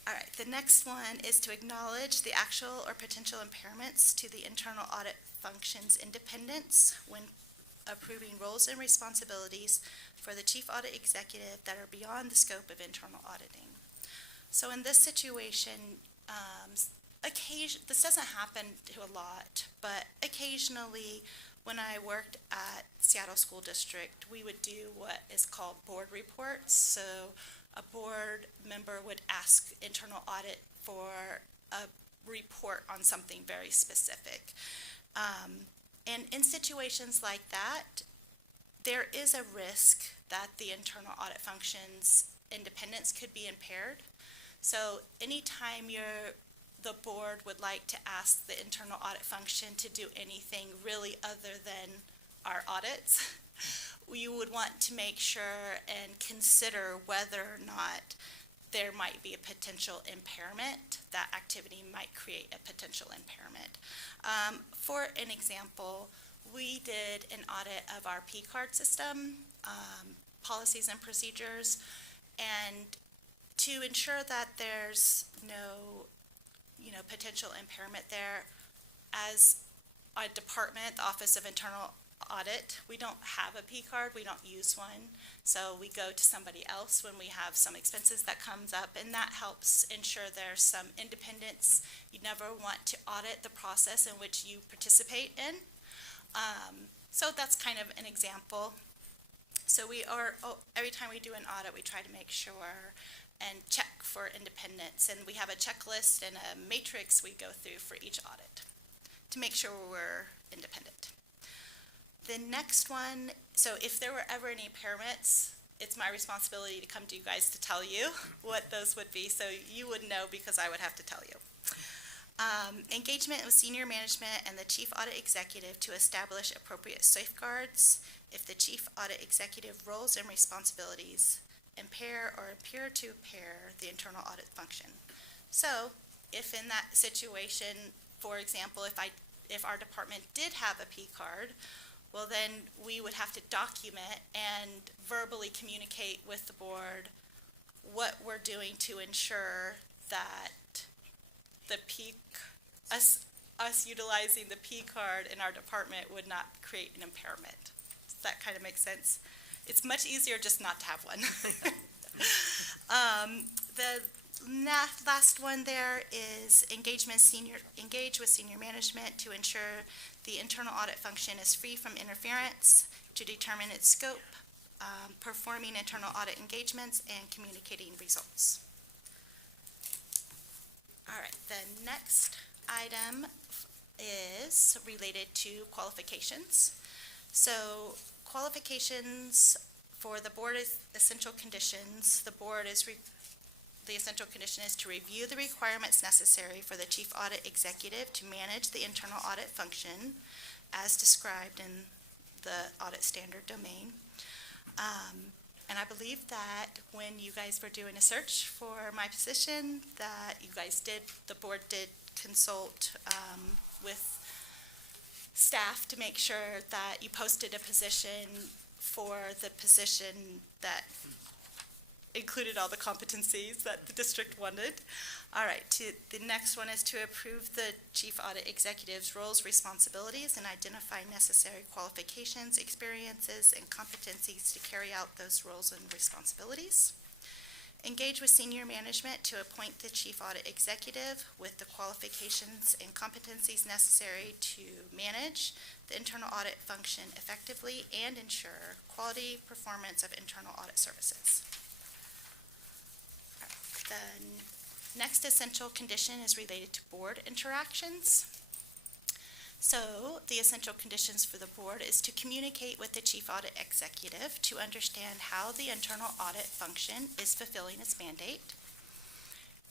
All right, the next one is to acknowledge the actual or potential impairments to the internal audit function's independence when approving roles and responsibilities for the chief audit executive that are beyond the scope of internal auditing. So in this situation, this doesn't happen to a lot, but occasionally when I worked at Seattle School District, we would do what is called board reports. So a board member would ask internal audit for a report on something very specific. And in situations like that, there is a risk that the internal audit function's independence could be impaired. So anytime the board would like to ask the internal audit function to do anything really other than our audits, you would want to make sure and consider whether or not there might be a potential impairment. That activity might create a potential impairment. For an example, we did an audit of our P card system, policies and procedures, and to ensure that there's no potential impairment there, as a department, the Office of Internal Audit, we don't have a P card, we don't use one, so we go to somebody else when we have some expenses that comes up, and that helps ensure there's some independence. You never want to audit the process in which you participate in. So that's kind of an example. So every time we do an audit, we try to make sure and check for independence, and we have a checklist and a matrix we go through for each audit to make sure we're independent. The next one, so if there were ever any impairments, it's my responsibility to come to you guys to tell you what those would be, so you would know because I would have to tell you. Engagement with senior management and the chief audit executive to establish appropriate safeguards if the chief audit executive roles and responsibilities impair or appear to impair the internal audit function. So if in that situation, for example, if our department did have a P card, well then we would have to document and verbally communicate with the board what we're doing to ensure that us utilizing the P card in our department would not create an impairment. Does that kind of make sense? It's much easier just not to have one. The last one there is engage with senior management to ensure the internal audit function is free from interference, to determine its scope, performing internal audit engagements, and communicating results. All right, the next item is related to qualifications. So qualifications for the board is essential conditions. The essential condition is to review the requirements necessary for the chief audit executive to manage the internal audit function as described in the audit standard domain. And I believe that when you guys were doing a search for my position, that the board did consult with staff to make sure that you posted a position for the position that included all the competencies that the district wanted. All right, the next one is to approve the chief audit executive's roles, responsibilities, and identify necessary qualifications, experiences, and competencies to carry out those roles and responsibilities. Engage with senior management to appoint the chief audit executive with the qualifications and competencies necessary to manage the internal audit function effectively and ensure quality performance of internal audit services. The next essential condition is related to board interactions. So the essential conditions for the board is to communicate with the chief audit executive to understand how the internal audit function is fulfilling its mandate.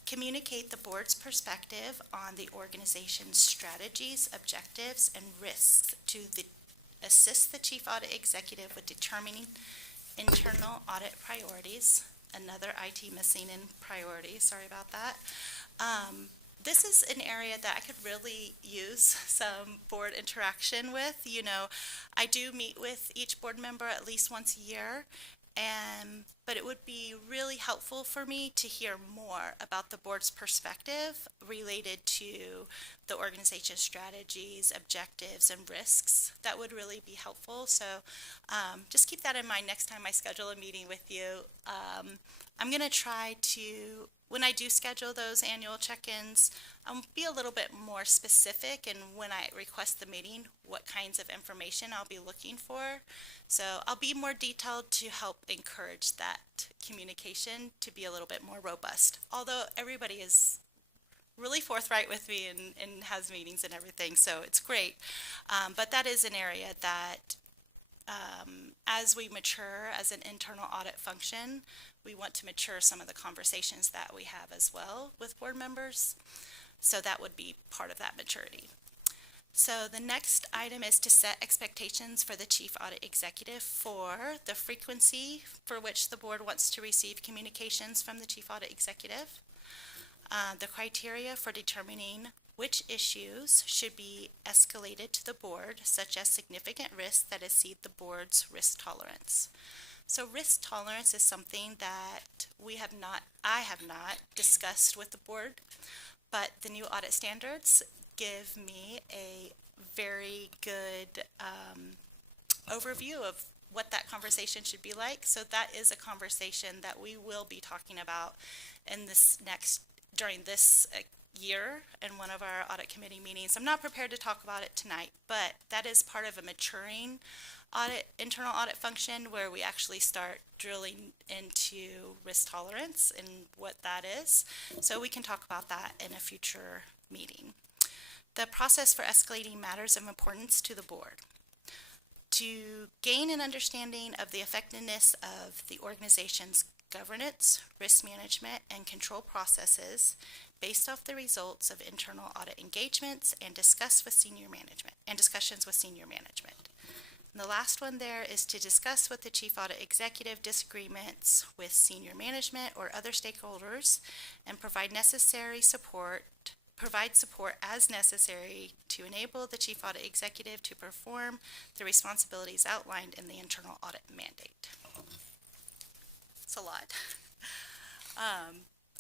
Communicate the board's perspective on the organization's strategies, objectives, and risks to assist the chief audit executive with determining internal audit priorities. Another IT missing in priorities, sorry about that. This is an area that I could really use some board interaction with. You know, I do meet with each board member at least once a year, but it would be really helpful for me to hear more about the board's perspective related to the organization's strategies, objectives, and risks. That would really be helpful. So just keep that in mind next time I schedule a meeting with you. I'm going to try to, when I do schedule those annual check-ins, I'll be a little bit more specific, and when I request the meeting, what kinds of information I'll be looking for. So I'll be more detailed to help encourage that communication to be a little bit more robust. Although everybody is really forthright with me and has meetings and everything, so it's great. But that is an area that as we mature as an internal audit function, we want to mature some of the conversations that we have as well with board members. So that would be part of that maturity. So the next item is to set expectations for the chief audit executive for the frequency for which the board wants to receive communications from the chief audit executive, the criteria for determining which issues should be escalated to the board, such as significant risks that exceed the board's risk tolerance. So risk tolerance is something that I have not discussed with the board, but the new audit standards give me a very good overview of what that conversation should be like. So that is a conversation that we will be talking about during this year in one of our audit committee meetings. I'm not prepared to talk about it tonight, but that is part of a maturing internal audit function where we actually start drilling into risk tolerance and what that is. So we can talk about that in a future meeting. The process for escalating matters of importance to the board. To gain an understanding of the effectiveness of the organization's governance, risk management, and control processes based off the results of internal audit engagements and discussions with senior management. And the last one there is to discuss with the chief audit executive disagreements with senior management or other stakeholders and provide support as necessary to enable the chief audit executive to perform the responsibilities outlined in the internal audit mandate. It's a lot.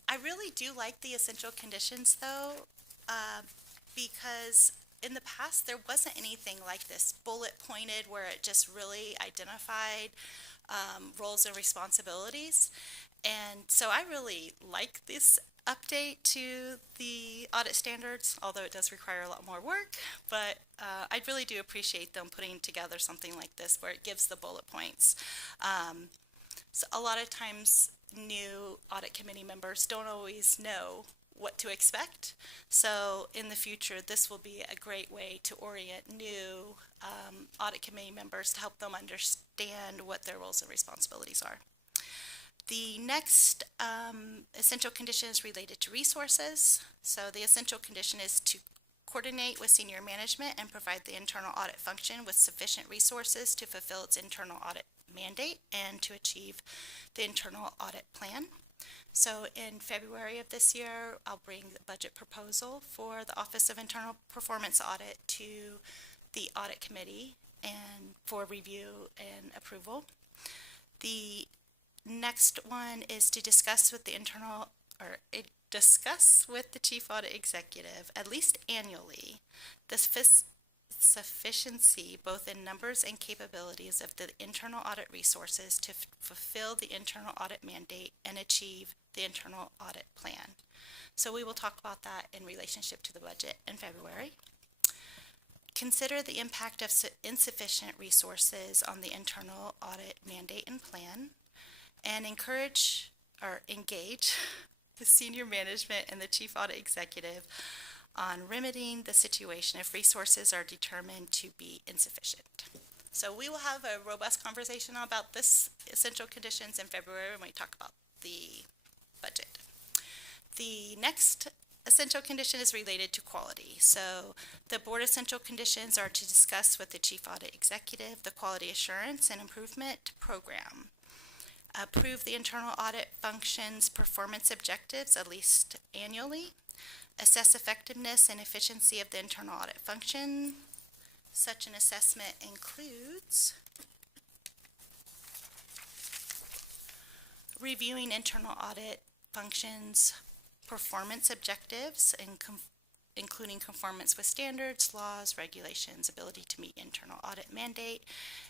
I really do like the essential conditions though, because in the past there wasn't anything like this bullet pointed where it just really identified roles and responsibilities. And so I really like this update to the audit standards, although it does require a lot more work, but I really do appreciate them putting together something like this where it gives the bullet points. So a lot of times new audit committee members don't always know what to expect. So in the future, this will be a great way to orient new audit committee members to help them understand what their roles and responsibilities are. The next essential condition is related to resources. So the essential condition is to coordinate with senior management and provide the internal audit function with sufficient resources to fulfill its internal audit mandate and to achieve the internal audit plan. So in February of this year, I'll bring the budget proposal for the Office of Internal Performance Audit to the audit committee and for review and approval. The next one is to discuss with the discuss with the chief audit executive, at least annually, the sufficiency, both in numbers and capabilities, of the internal audit resources to fulfill the internal audit mandate and achieve the internal audit plan. So we will talk about that in relationship to the budget in February. Consider the impact of insufficient resources on the internal audit mandate and plan, and encourage or engage the senior management and the chief audit executive on remedying the situation if resources are determined to be insufficient. So we will have a robust conversation about this essential conditions in February when we talk about the budget. The next essential condition is related to quality. So the board essential conditions are to discuss with the chief audit executive the quality assurance and improvement program. Approve the internal audit function's performance objectives at least annually. Assess effectiveness and efficiency of the internal audit function. Such an assessment includes reviewing internal audit functions performance objectives, including conformance with standards, laws, regulations, ability to meet internal audit mandate,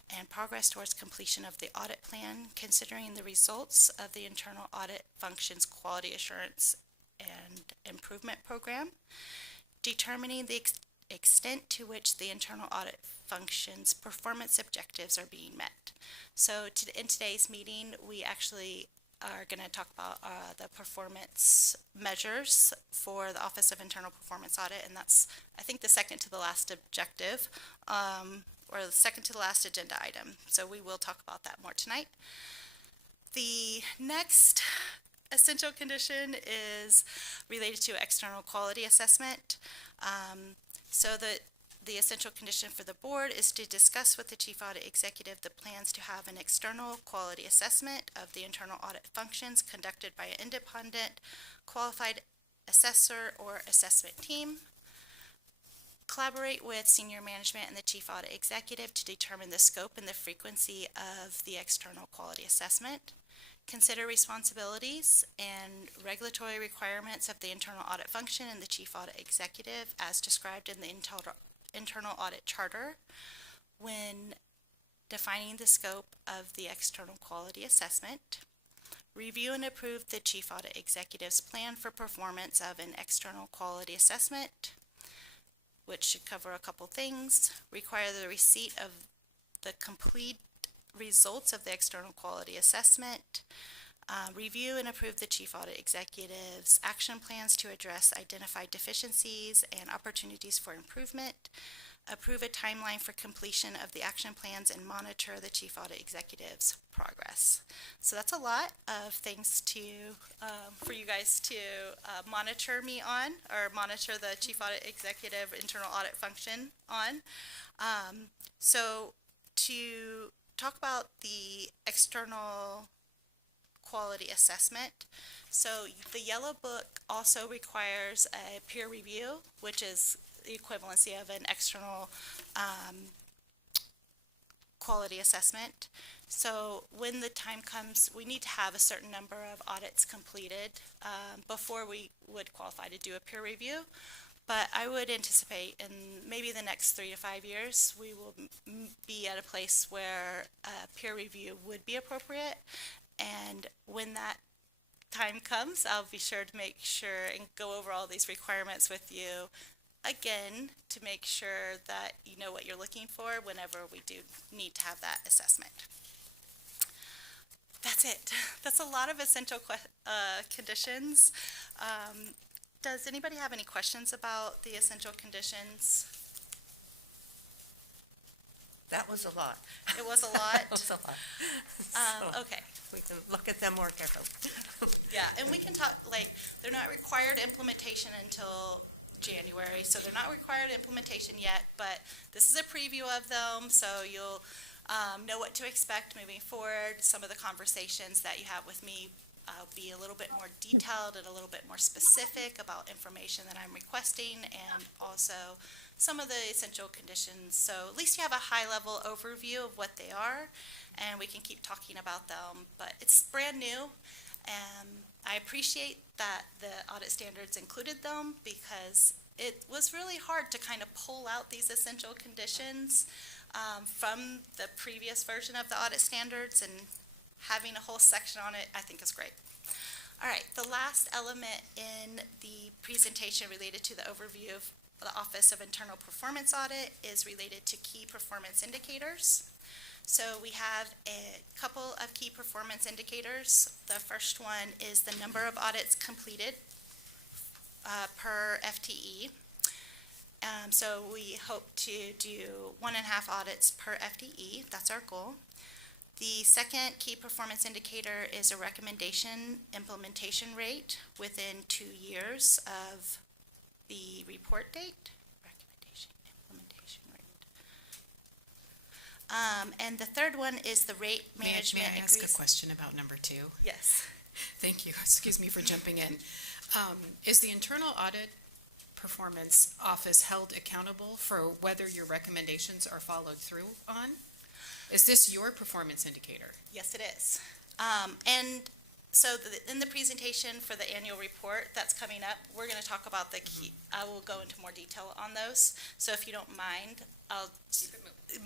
and progress towards completion of the audit plan, considering the results of the internal audit function's quality assurance and improvement program, determining the extent to which the internal audit function's performance objectives are being met. So in today's meeting, we actually are going to talk about the performance measures for the Office of Internal Performance Audit, and that's, I think, the second to the last objective, or the second to the last agenda item. So we will talk about that more tonight. The next essential condition is related to external quality assessment. So the essential condition for the board is to discuss with the chief audit executive the plans to have an external quality assessment of the internal audit functions conducted by an independent qualified assessor or assessment team. Collaborate with senior management and the chief audit executive to determine the scope and the frequency of the external quality assessment. Consider responsibilities and regulatory requirements of the internal audit function and the chief audit executive as described in the internal audit charter when defining the scope of the external quality assessment. Review and approve the chief audit executive's plan for performance of an external quality assessment, which should cover a couple things. Require the receipt of the complete results of the external quality assessment. Review and approve the chief audit executive's action plans to address identified deficiencies and opportunities for improvement. Approve a timeline for completion of the action plans and monitor the chief audit executive's progress. So that's a lot of things to for you guys to monitor me on, or monitor the chief audit executive internal audit function on. So to talk about the external quality assessment. So the yellow book also requires a peer review, which is the equivalency of an external quality assessment. So when the time comes, we need to have a certain number of audits completed before we would qualify to do a peer review. But I would anticipate in maybe the next 3 to 5 years, we will be at a place where a peer review would be appropriate. And when that time comes, I'll be sure to make sure and go over all these requirements with you again to make sure that you know what you're looking for whenever we do need to have that assessment. That's it. That's a lot of essential conditions. Does anybody have any questions about the essential conditions? That was a lot. It was a lot? That was a lot. So Okay. we can look at them more carefully. Yeah, and we can talk, like, they're not required implementation until January, so they're not required implementation yet, but this is a preview of them, so you'll know what to expect moving forward, some of the conversations that you have with me I'll be a little bit more detailed and a little bit more specific about information that I'm requesting, and also some of the essential conditions. So at least you have a high-level overview of what they are, and we can keep talking about them. But it's brand new, and I appreciate that the audit standards included them, because it was really hard to kind of pull out these essential conditions from the previous version of the audit standards, and having a whole section on it, I think, is great. All right, the last element in the presentation related to the overview of the Office of Internal Performance Audit is related to key performance indicators. So we have a couple of key performance indicators. The first one is the number of audits completed per FTE. So we hope to do 1.5 audits per FTE. That's our goal. The second key performance indicator is a recommendation implementation rate within 2 years of the report date. Recommendation implementation rate. And the third one is the rate management. May I ask a question about number 2? Yes. Thank you. Excuse me for jumping in. Is the Internal Audit Performance Office held accountable for whether your recommendations are followed through on? Is this your performance indicator? Yes, it is. And so in the presentation for the annual report that's coming up, we're going to talk about the key. I will go into more detail on those. So if you don't mind, I'll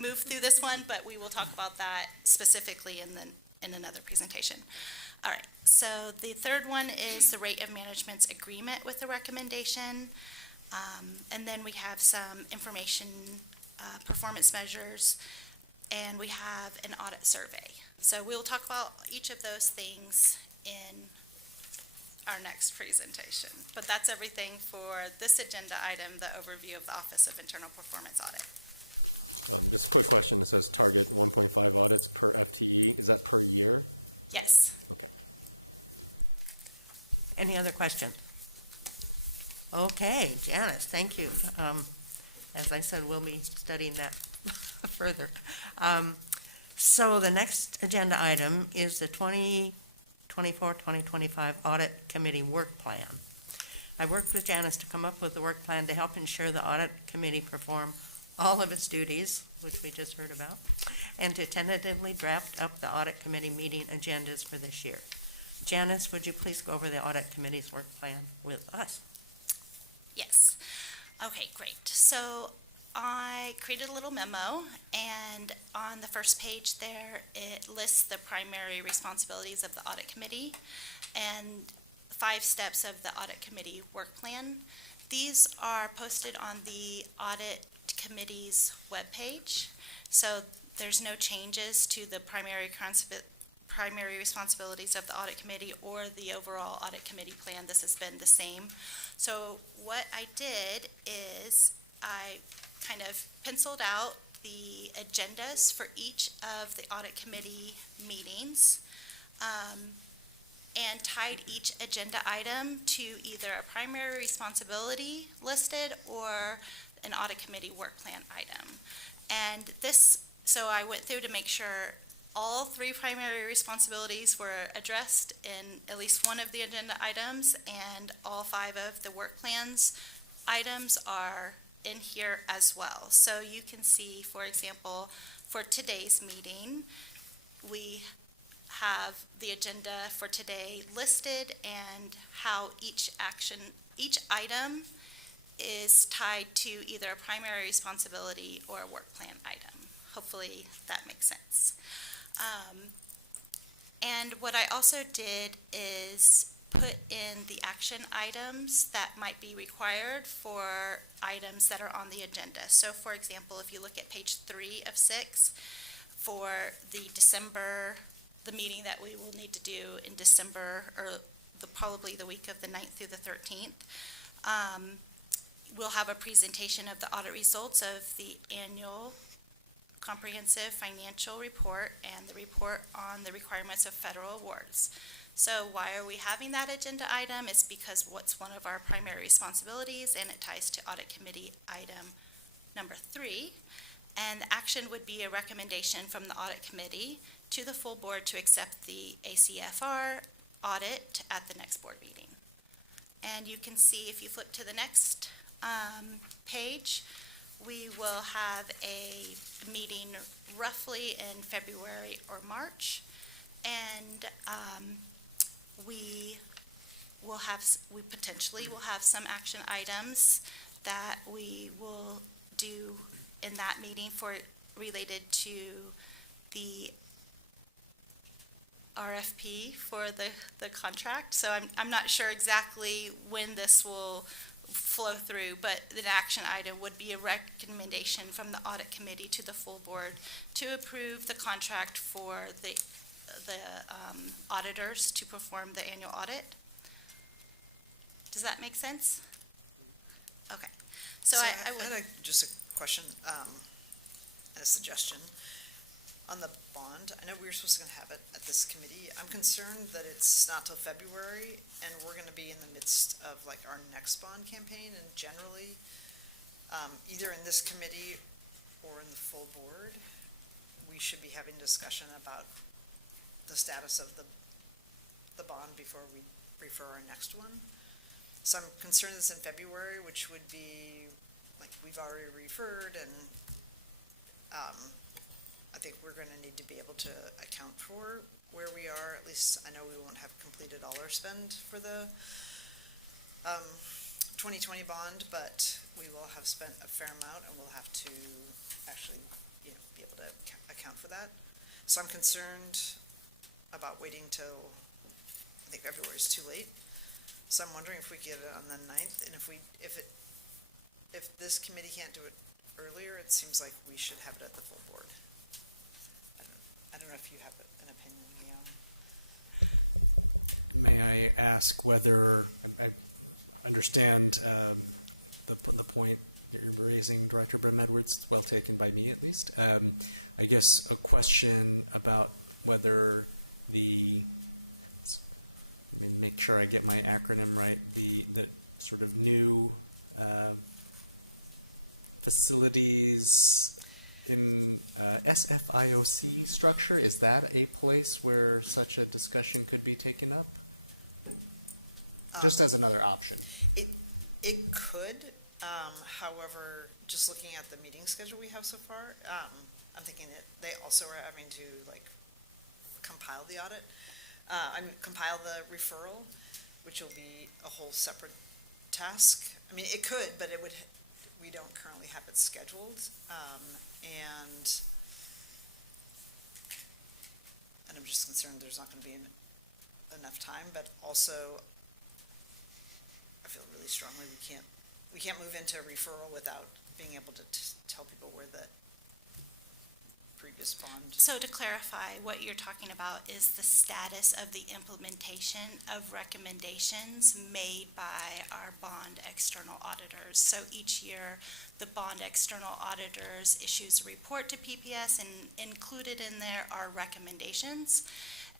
move through this one, but we will talk about that specifically in another presentation. All right, so the third one is the rate of management's agreement with the recommendation. And then we have some information, performance measures, and we have an audit survey. So we'll talk about each of those things in our next presentation. But that's everything for this agenda item, the overview of the Office of Internal Performance Audit. Just a quick question. It says target 1.5 audits per FTE. Is that per year? Yes. Any other questions? Okay, Janice, thank you. As I said, we'll be studying that further. So the next agenda item is the 2024-2025 Audit Committee Work Plan. I worked with Janice to come up with the work plan to help ensure the Audit Committee perform all of its duties, which we just heard about, and to tentatively draft up the Audit Committee meeting agendas for this year. Janice, would you please go over the Audit Committee's work plan with us? Yes. Okay, great. So I created a little memo, and on the first page there, it lists the primary responsibilities of the Audit Committee and 5 steps of the Audit Committee work plan. These are posted on the Audit Committee's webpage, so there's no changes to the primary responsibilities of the Audit Committee or the overall Audit Committee plan. This has been the same. So what I did is I kind of penciled out the agendas for each of the Audit Committee meetings, and tied each agenda item to either a primary responsibility listed or an Audit Committee work plan item. And this, so I went through to make sure all 3 primary responsibilities were addressed in at least one of the agenda items, and all 5 of the work plans items are in here as well. So you can see, for example, for today's meeting, we have the agenda for today listed and how each item is tied to either a primary responsibility or a work plan item. Hopefully that makes sense. And what I also did is put in the action items that might be required for items that are on the agenda. So for example, if you look at page 3 of 6, for the meeting that we will need to do in December, or probably the week of the 9th through the 13th, we'll have a presentation of the audit results of the annual comprehensive financial report and the report on the requirements of federal awards. So why are we having that agenda item? It's because what's one of our primary responsibilities, and it ties to Audit Committee item number 3. And the action would be a recommendation from the Audit Committee to the full board to accept the ACFR audit at the next board meeting. And you can see, if you flip to the next page, we will have a meeting roughly in February or March. And we potentially will have some action items that we will do in that meeting related to the RFP for the contract. So I'm not sure exactly when this will flow through, but the action item would be a recommendation from the audit committee to the full board to approve the contract for the auditors to perform the annual audit. Does that make sense? Okay. So I would. had just a question, and a suggestion. On the bond, I know we were supposed to have it at this committee. I'm concerned that it's not till February, and we're gonna be in the midst of like our next bond campaign, and generally, either in this committee or in the full board, we should be having discussion about the status of the bond before we refer our next one. So I'm concerned it's in February, which would be, like, we've already referred, and I think we're gonna need to be able to account for where we are. At least I know we won't have completed all our spend for the 2020 bond, but we will have spent a fair amount, and we'll have to actually, be able to account for that. So I'm concerned about waiting till, I think February is too late. So I'm wondering if we get it on the 9th, and if this committee can't do it earlier, it seems like we should have it at the full board. I don't know if you have an opinion, Leon. May I ask whether, I understand the point you're raising, Director Brim-Edwards, it's well taken by me at least. I guess a question about whether make sure I get my acronym right, the sort of new facilities in SFIOC structure, is that a place where such a discussion could be taken up? Just as another option. It could, however, just looking at the meeting schedule we have so far, I'm thinking that they also are having to like compile the audit. Compile the referral, which will be a whole separate task. I mean, it could, but we don't currently have it scheduled. And I'm just concerned there's not going to be enough time, but also I feel really strongly we can't move into a referral without being able to tell people where the previous bond. So to clarify, what you're talking about is the status of the implementation of recommendations made by our bond external auditors. So each year, the bond external auditors issues a report to PPS, and included in there are recommendations.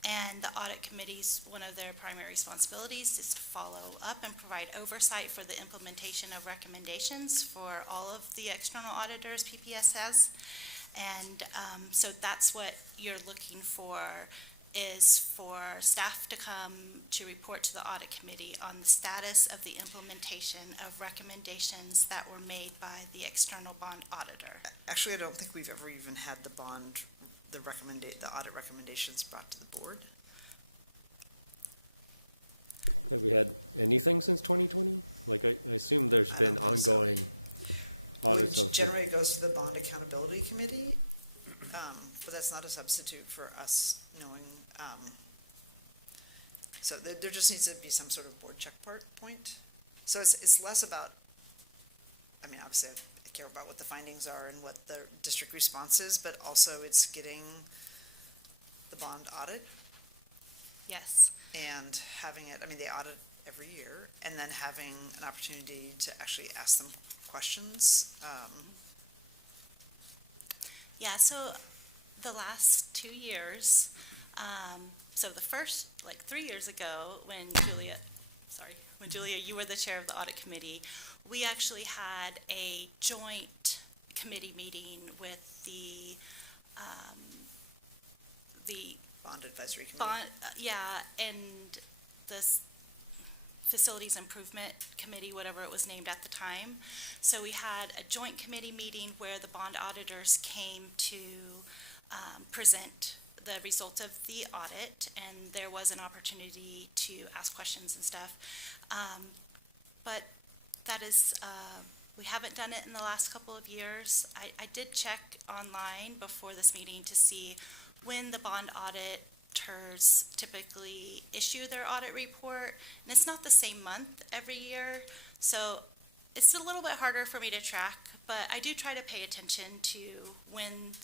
And the audit committee's, one of their primary responsibilities is to follow up and provide oversight for the implementation of recommendations for all of the external auditors PPS has. And so that's what you're looking for, is for staff to come to report to the audit committee on the status of the implementation of recommendations that were made by the external bond auditor. Actually, I don't think we've ever even had the audit recommendations brought to the board. Have you had anything since 2020? Like, I assume there's I been don't think so. Which generally goes to the Bond Accountability Committee, but that's not a substitute for us knowing. So there just needs to be some sort of board check point. So it's less about, I mean, obviously I care about what the findings are and what the district response is, but also it's getting the bond audit Yes. and having it, I mean, they audit every year, and then having an opportunity to actually ask them questions. Yeah, so the last 2 years, so the first, like 3 years ago, when Julia, you were the chair of the audit committee, we actually had a joint committee meeting with the Bond Advisory Committee. bond, yeah, and this Facilities Improvement Committee, whatever it was named at the time. So we had a joint committee meeting where the bond auditors came to present the results of the audit, and there was an opportunity to ask questions and stuff. But that is, we haven't done it in the last couple of years. I did check online before this meeting to see when the bond auditors typically issue their audit report, and it's not the same month every year, so it's a little bit harder for me to track, but I do try to pay attention to when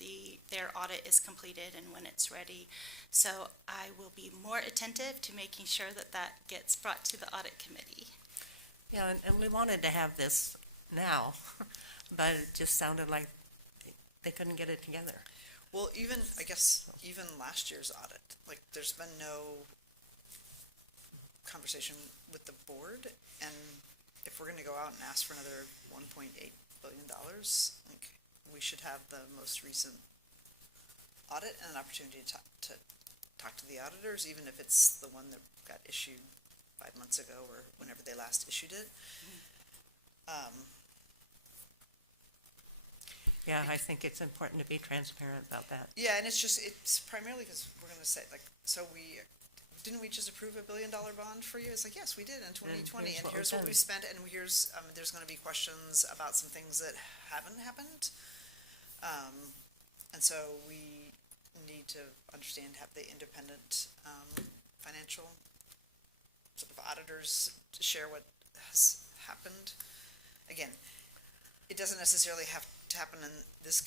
their audit is completed and when it's ready. So I will be more attentive to making sure that that gets brought to the audit committee. Yeah, and we wanted to have this now, but it just sounded like they couldn't get it together. Well, I guess, even last year's audit, like, there's been no conversation with the board, and if we're gonna go out and ask for another $1.8 billion, like, we should have the most recent audit and an opportunity to talk to the auditors, even if it's the one that got issued 5 months ago or whenever they last issued it. Yeah, I think it's important to be transparent about that. Yeah, and it's primarily because we're gonna say, like, so didn't we just approve $1 billion bond for you? It's like, yes, we did in 2020, and here's what we spent, and here's, there's gonna be questions about some things that haven't happened. And so we need to understand, have the independent, financial sort of auditors to share what has happened. Again, it doesn't necessarily have to happen in this,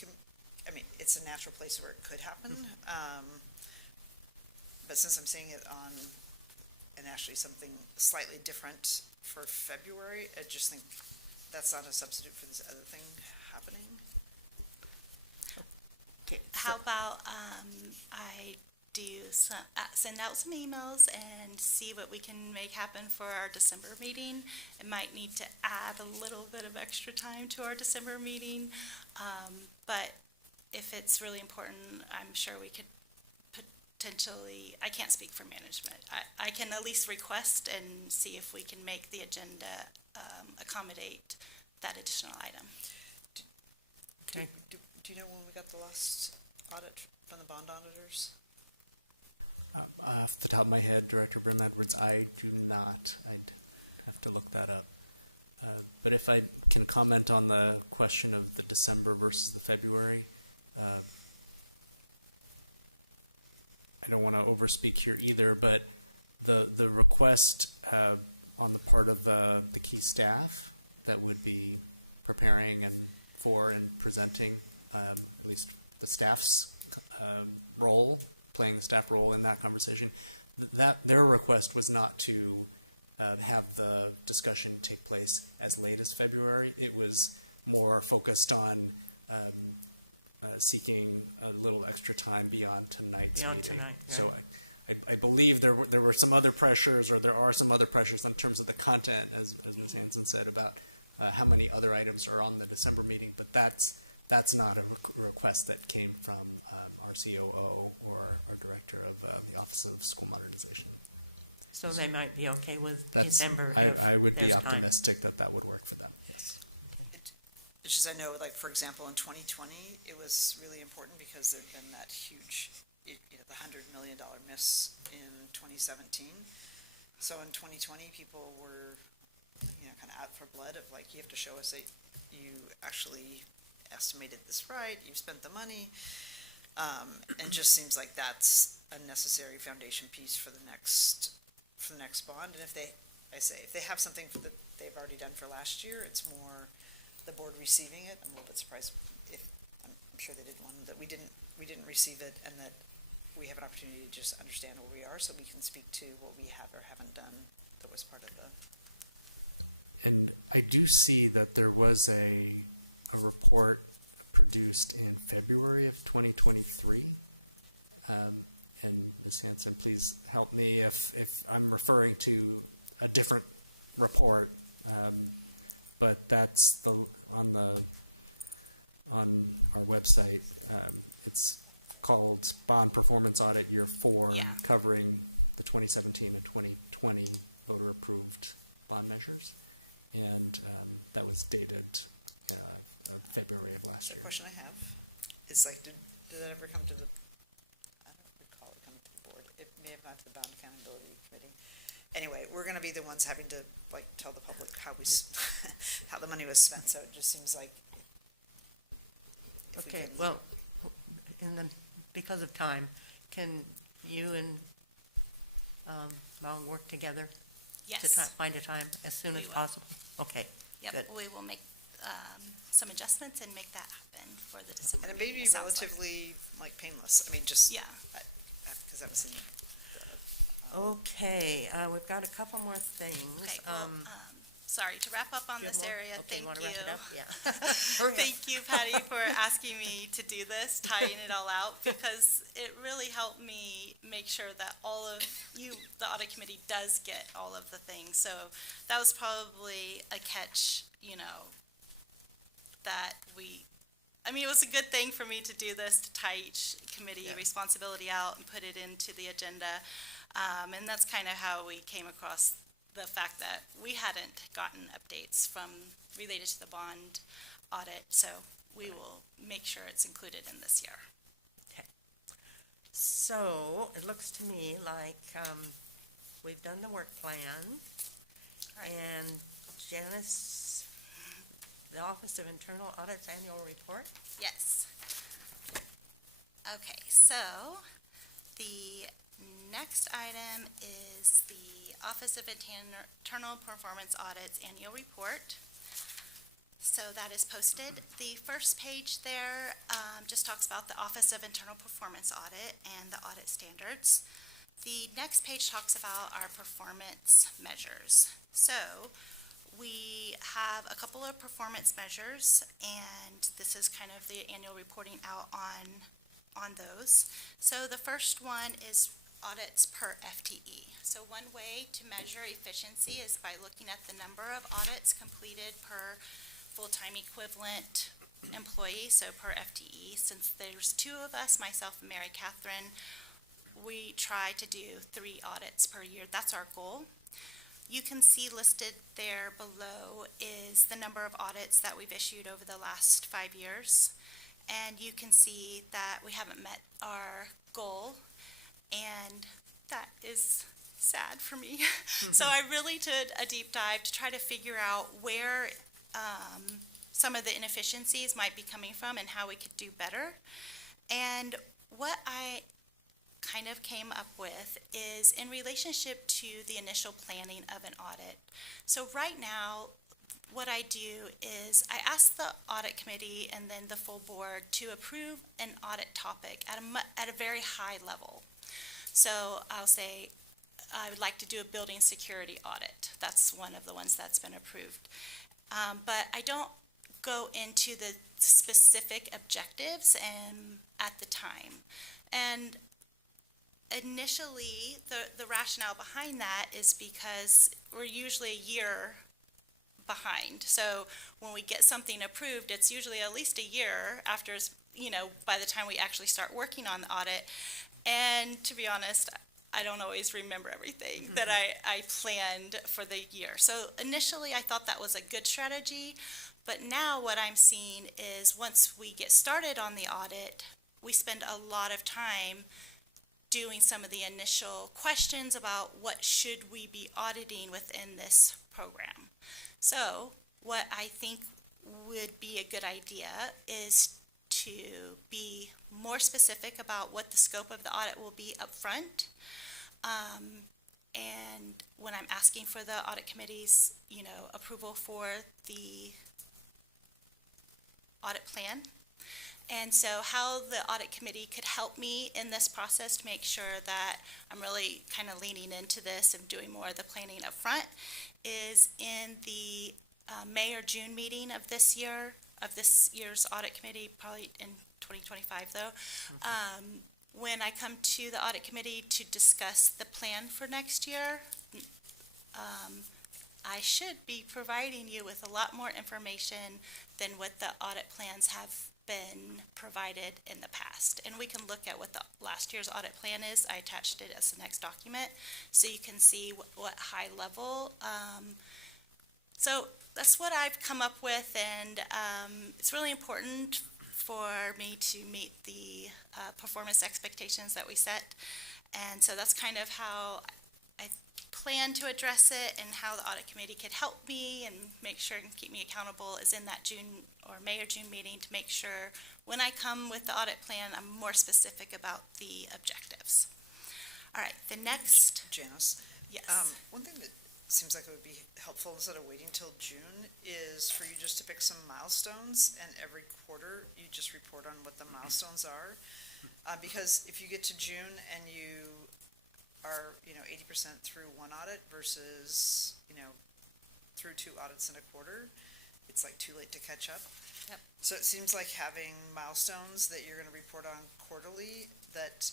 it's a natural place where it could happen. But since I'm seeing it on, and actually something slightly different for February, I just think that's not a substitute for this other thing happening. How about I send out some emails and see what we can make happen for our December meeting. It might need to add a little bit of extra time to our December meeting, but if it's really important, I'm sure we could potentially, I can't speak for management. I can at least request and see if we can make the agenda accommodate that additional item. Okay. Do you know when we got the last audit from the bond auditors? Off the top of my head, Director Brim-Edwards, I do not. I'd have to look that up. But if I can comment on the question of the December versus the February, I don't want to overspeak here either, but the request on the part of the key staff that would be preparing and presenting, at least the staff's role, playing the staff role in that conversation, that their request was not to have the discussion take place as late as February. It was more focused on seeking a little extra time beyond tonight's meeting. Tonight, yeah. So I believe there were some other pressures, or there are some other pressures in terms of the content, as Ms. Hanson said, about how many other items are on the December meeting, but that's not a request that came from our COO or our director of the Office of School Modernization. So they might be okay with December if I would there's be time. optimistic that would work for them, yes. It's just, I know, like, for example, in 2020, it was really important because there'd been that huge, the $100 million miss in 2017. So in 2020, people were, kind of out for blood of, like, you have to show us that you actually estimated this right, you've spent the money, and just seems like that's a necessary foundation piece for the next bond. And if they have something that they've already done for last year, it's more the board receiving it. I'm a little bit surprised if, I'm sure they did one that we didn't receive it, and that we have an opportunity to just understand where we are, so we can speak to what we have or haven't done that was part of the. And I do see that there was a report produced in February of 2023. And Ms. Hanson, please help me if I'm referring to a different report. But that's on our website. It's called Bond Performance Audit Year 4, Yeah. covering the 2017 and 2020 20 voter-approved bond measures, and that was dated February of last So year. the question I have is like, did that ever come to the, I don't recall it coming to the board. It may have gone to the Bond Accountability Committee. Anyway, we're gonna be the ones having to like tell the public how how the money was spent, so it just seems like. If we Okay, can- well, because of time, can you and Mel work together to Yes. find a time as soon We as will. possible? Okay, Yep, good. we will make some adjustments and make that happen for the December And it may meeting, be it sounds like. relatively like painless. I mean, just. Yeah. Because that was in the. Okay, we've got a couple more things. Okay, well, sorry, to wrap up on do you have this more? area, Okay, thank wanna you. wrap it up? Yeah. Hurry up. Thank you, Patty, for asking me to do this, tying it all out, because it really helped me make sure that all of you, the audit committee, does get all of the things. So that was probably a catch, that it was a good thing for me to do this, to tie each committee Yeah. responsibility out and put it into the agenda. And that's kind of how we came across the fact that we hadn't gotten updates related to the bond audit, so we will make sure it's included in this year. So, it looks to me like we've done the work plan. Right. And Janice, the Office of Internal Audit's annual report? Yes. Okay, so the next item is the Office of Internal Performance Audit's annual report. So that is posted. The first page there just talks about the Office of Internal Performance Audit and the audit standards. The next page talks about our performance measures. So we have a couple of performance measures, and this is kind of the annual reporting out on those. So the first one is audits per FTE. So one way to measure efficiency is by looking at the number of audits completed per full-time equivalent employee, so per FTE. Since there's two of us, myself and Mary Catherine, we try to do 3 audits per year. That's our goal. You can see listed there below is the number of audits that we've issued over the last 5 years. And you can see that we haven't met our goal, and that is sad for me. So I really did a deep dive to try to figure out where some of the inefficiencies might be coming from and how we could do better. And what I kind of came up with is in relationship to the initial planning of an audit. So right now, what I do is I ask the audit committee and then the full board to approve an audit topic at a very high level. So I'll say, I would like to do a building security audit. That's one of the ones that's been approved. But I don't go into the specific objectives at the time. And initially, the rationale behind that is because we're usually a year behind. So when we get something approved, it's usually at least a year after, by the time we actually start working on the audit. And to be honest, I don't always remember everything that I planned for the year. So initially, I thought that was a good strategy. But now what I'm seeing is once we get started on the audit, we spend a lot of time doing some of the initial questions about what should we be auditing within this program. So what I think would be a good idea is to be more specific about what the scope of the audit will be up front. And when I'm asking for the audit committee's, approval for the audit plan. And so how the audit committee could help me in this process to make sure that I'm really kind of leaning into this and doing more of the planning up front is in the May or June meeting of this year's audit committee, probably in 2025 though, when I come to the audit committee to discuss the plan for next year, I should be providing you with a lot more information than what the audit plans have been provided in the past. And we can look at what the last year's audit plan is. I attached it as the next document, so you can see what high level. So that's what I've come up with, and it's really important for me to meet the performance expectations that we set. And so that's kind of how I plan to address it, and how the audit committee could help me and make sure and keep me accountable is in that June or May or June meeting, to make sure when I come with the audit plan, I'm more specific about the objectives. All right, the next, Janice, yes. one thing that seems like it would be helpful instead of waiting till June is for you just to pick some milestones, and every quarter you just report on what the milestones are. Because if you get to June and you are, 80% through one audit versus, through 2 audits in a quarter, it's like too late to catch up. Yep. So it seems like having milestones that you're gonna report on quarterly that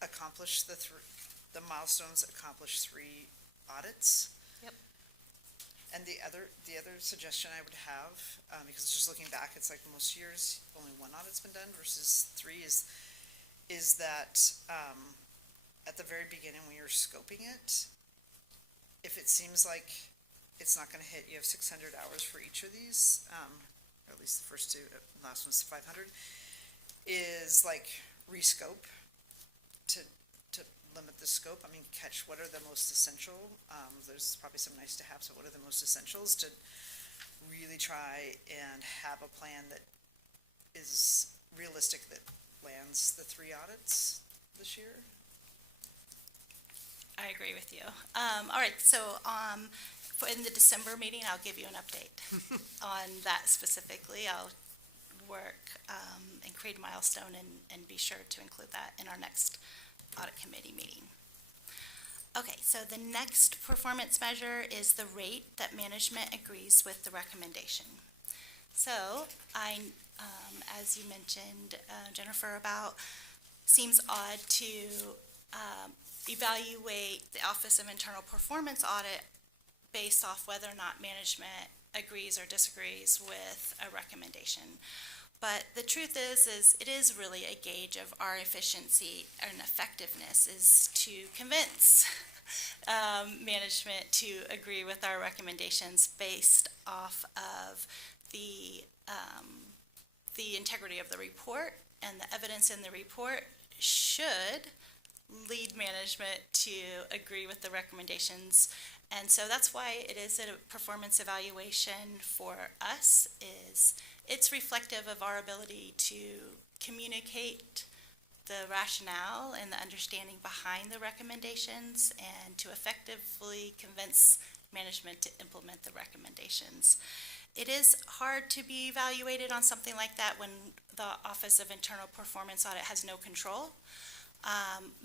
accomplish the milestones accomplish 3 audits. Yep. And the other suggestion I would have, because just looking back, it's like most years, only 1 audit's been done versus 3 is that, at the very beginning when you're scoping it, if it seems like it's not gonna hit, you have 600 hours for each of these, or at least the first 2, last one's 500, is like rescope to limit the scope. I mean, catch what are the most essential. There's probably some nice to have, so what are the most essentials, to really try and have a plan that is realistic, that lands the 3 audits this year. I agree with you. All right, so in the December meeting, I'll give you an update on that specifically. I'll work and create a milestone and be sure to include that in our next audit committee meeting. Okay, so the next performance measure is the rate that management agrees with the recommendation. So as you mentioned, Jennifer, about seems odd to evaluate the Office of Internal Performance Audit based off whether or not management agrees or disagrees with a recommendation. But the truth is it is really a gauge of our efficiency and effectiveness, is to convince management to agree with our recommendations based off of the integrity of the report, and the evidence in the report should lead management to agree with the recommendations. And so that's why it is a performance evaluation for us. It's reflective of our ability to communicate the rationale and the understanding behind the recommendations, and to effectively convince management to implement the recommendations. It is hard to be evaluated on something like that when the Office of Internal Performance Audit has no control.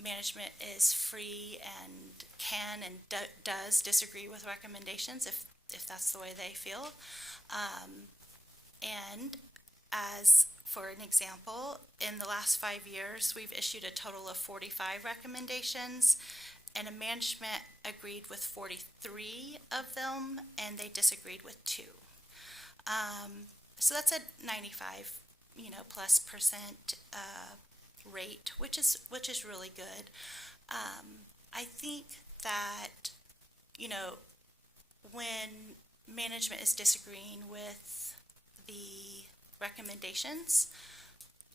Management is free and can and does disagree with recommendations if that's the way they feel. And as for an example, in the last 5 years, we've issued a total of 45 recommendations, and a management agreed with 43 of them, and they disagreed with 2. So that's a 95, plus percent rate, which is really good. I think that, when management is disagreeing with the recommendations,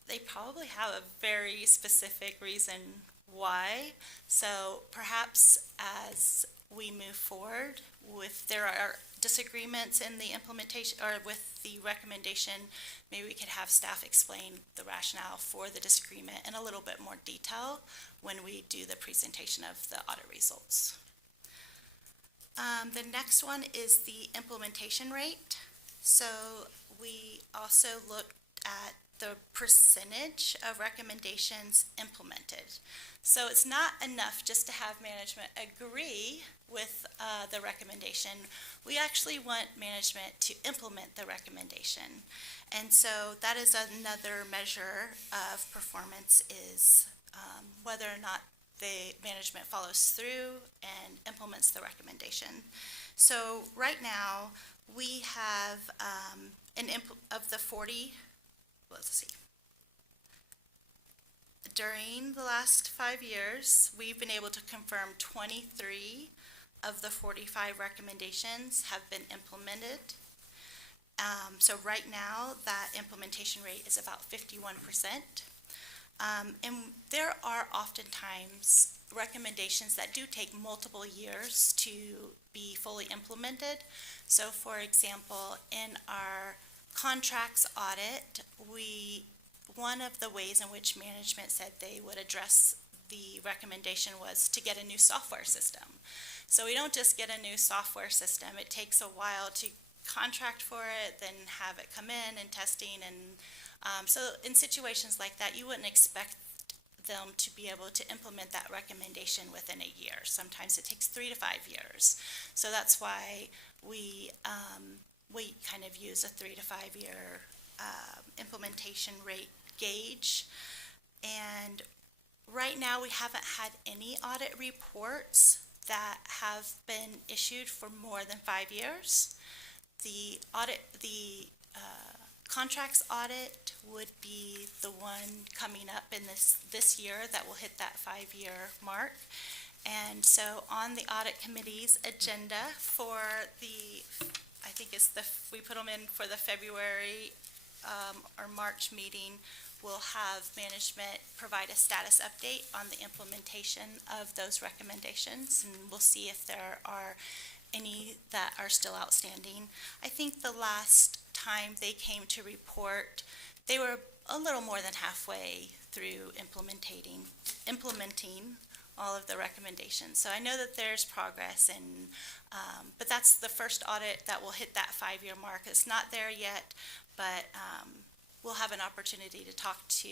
they probably have a very specific reason why. So perhaps as we move forward, if there are disagreements in the implementation or with the recommendation, maybe we could have staff explain the rationale for the disagreement in a little bit more detail when we do the presentation of the audit results. The next one is the implementation rate. So we also looked at the percentage of recommendations implemented. So it's not enough just to have management agree with the recommendation. We actually want management to implement the recommendation. And so that is another measure of performance, is whether or not the management follows through and implements the recommendation. So right now, we have of the 40 let's see. During the last 5 years, we've been able to confirm 23 of the 45 recommendations have been implemented. So right now, that implementation rate is about 51%. And there are oftentimes recommendations that do take multiple years to be fully implemented. So for example, in our contracts audit, one of the ways in which management said they would address the recommendation was to get a new software system. So we don't just get a new software system. It takes a while to contract for it, then have it come in and testing. And so in situations like that, you wouldn't expect them to be able to implement that recommendation within a year. Sometimes it takes 3 to 5 years. So that's why we kind of use a 3 to 5 year implementation rate gauge. And right now we haven't had any audit reports that have been issued for more than 5 years. The contracts audit would be the one coming up in this year that will hit that 5-year mark. And so on the audit committee's agenda for I think we put them in for the February or March meeting, we'll have management provide a status update on the implementation of those recommendations, and we'll see if there are any that are still outstanding. I think the last time they came to report, they were a little more than halfway through implementing all of the recommendations. So I know that there's progress, and but that's the first audit that will hit that 5-year mark. It's not there yet, but we'll have an opportunity to talk to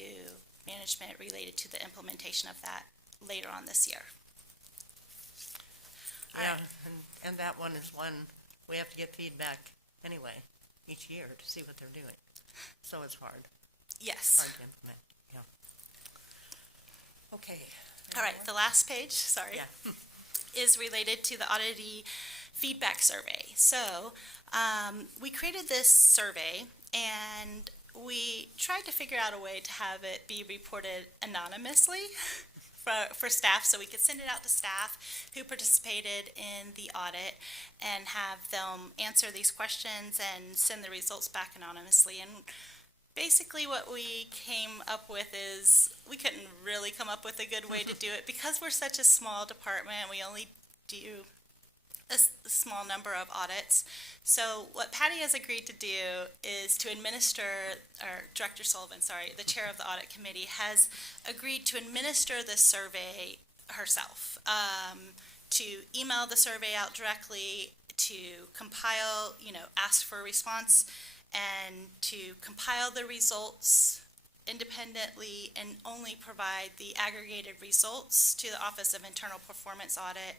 management related to the implementation of that later on this year. Yeah, and that one is one we have to get feedback anyway each year to see what they're doing. So it's hard Yes. to implement, yeah. Okay. All right, the last page, sorry, Yeah. is related to the auditee feedback survey. So we created this survey, and we tried to figure out a way to have it be reported anonymously for staff, so we could send it out to staff who participated in the audit and have them answer these questions and send the results back anonymously. And basically what we came up with is we couldn't really come up with a good way to do it because we're such a small department. We only do a small number of audits. So what Patty has agreed to do is to administer, or Director Sullivan, sorry, the chair of the audit committee, has agreed to administer this survey herself, to email the survey out directly, to compile, ask for a response, and to compile the results independently and only provide the aggregated results to the Office of Internal Performance Audit,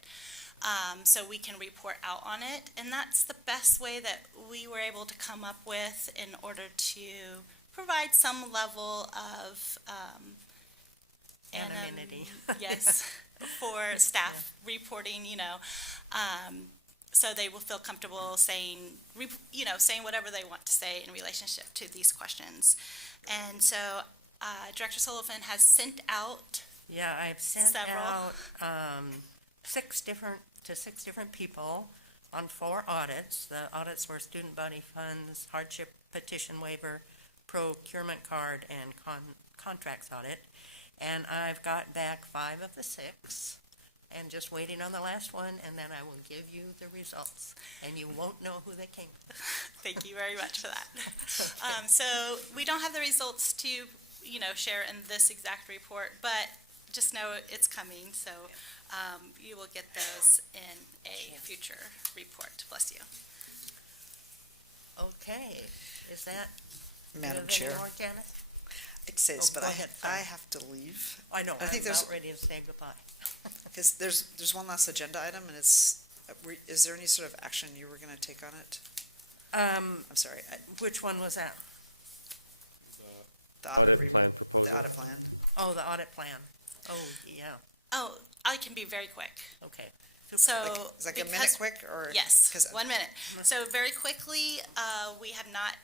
so we can report out on it. And that's the best way that we were able to come up with in order to provide some level of Anonymity. Yes, for staff reporting, so they will feel comfortable saying whatever they want to say in relationship to these questions. And so Director Sullivan has sent out Yeah, I've sent several. out 6 different people on 4 audits. The audits were student body funds, hardship petition waiver, procurement card, and contracts audit. And I've got back 5 of the 6, and just waiting on the last one, and then I will give you the results, and you won't know who they came from. Thank you very much for that. So we don't have the results to, share in this exact report, but just know it's coming. So you will get those in a future report. Bless you. Okay, is that? Madam do you Chair, have any more, Janice? it says, Oh, but go I ahead, I sorry. have to leave. I know, I think I'm there's- about ready to say goodbye. Because there's one last agenda item, and it's, is there any sort of action you were going to take on it? I'm sorry, Which one was that? the audit, Audit plan the proposal. audit plan. Oh, the audit plan. Oh, yeah, Oh, I can be very quick. okay. So Is that like a minute because- quick, or? Yes, 'cause- 1 minute. So very quickly, we have not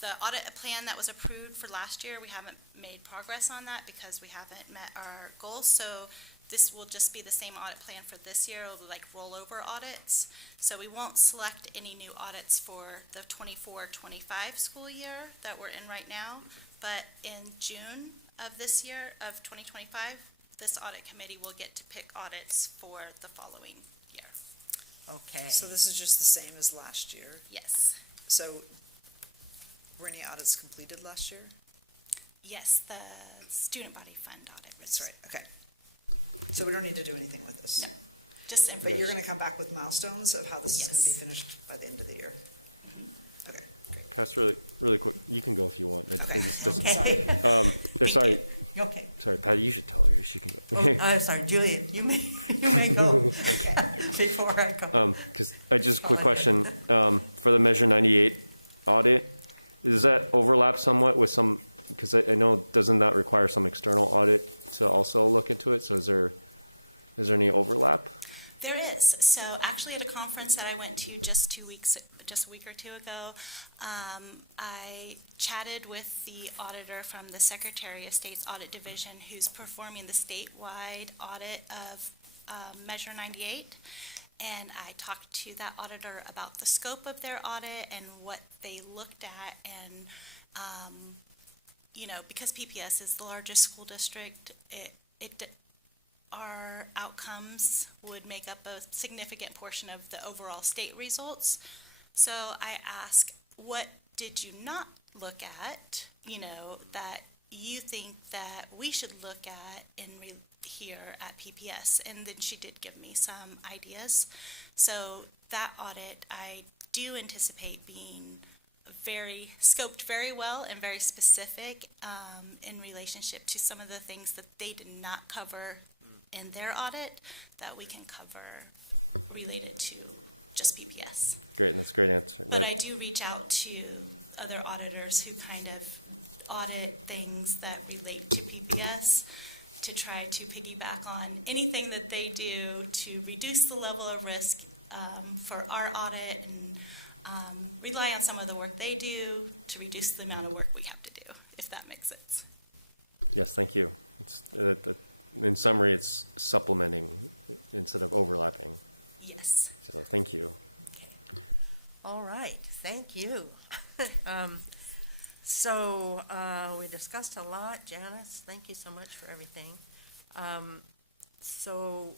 the audit plan that was approved for last year, we haven't made progress on that because we haven't met our goals. So this will just be the same audit plan for this year. It'll be like rollover audits. So we won't select any new audits for the 24-25 school year that we're in right now. But in June of this year, of 2025, this audit committee will get to pick audits for the following year. Okay. So this is just the same as last year. Yes. So were any audits completed last year? Yes, the student body fund audit. That's right, okay. So we don't need to do anything with this? No. Just But information. you're gonna come back with milestones of how this is gonna be Yes. finished by the end of the year? Mhm. Okay, That's really, really quick. You can go if you want. okay. Okay. Thank Sorry, you. Okay. Sorry, you should tell me. You should. Oh, I'm sorry, Julia, you may, you may go before I go. Just a quick question, for the Measure 98 audit, does that overlap somewhat with some, because I know, doesn't that require some external audit to also look into it? So is there any overlap? There is. So actually at a conference that I went to just a week or two ago, I chatted with the auditor from the Secretary of State's Audit Division who's performing the statewide audit of Measure 98. And I talked to that auditor about the scope of their audit and what they looked at. And, because PPS is the largest school district, our outcomes would make up a significant portion of the overall state results. So I asked, what did you not look at, that you think that we should look at here at PPS? And then she did give me some ideas. So that audit, I do anticipate being scoped very well and very specific in relationship to some of the things that they did not cover in their audit that we can cover related to just PPS. Great, that's a great answer. But I do reach out to other auditors who kind of audit things that relate to PPS to try to piggyback on anything that they do to reduce the level of risk for our audit and rely on some of the work they do to reduce the amount of work we have to do, if that makes sense. Yes, thank you. In summary, it's supplementing instead of overlapping. Yes. Thank you. All right, thank you. So we discussed a lot. Janice, thank you so much for everything. So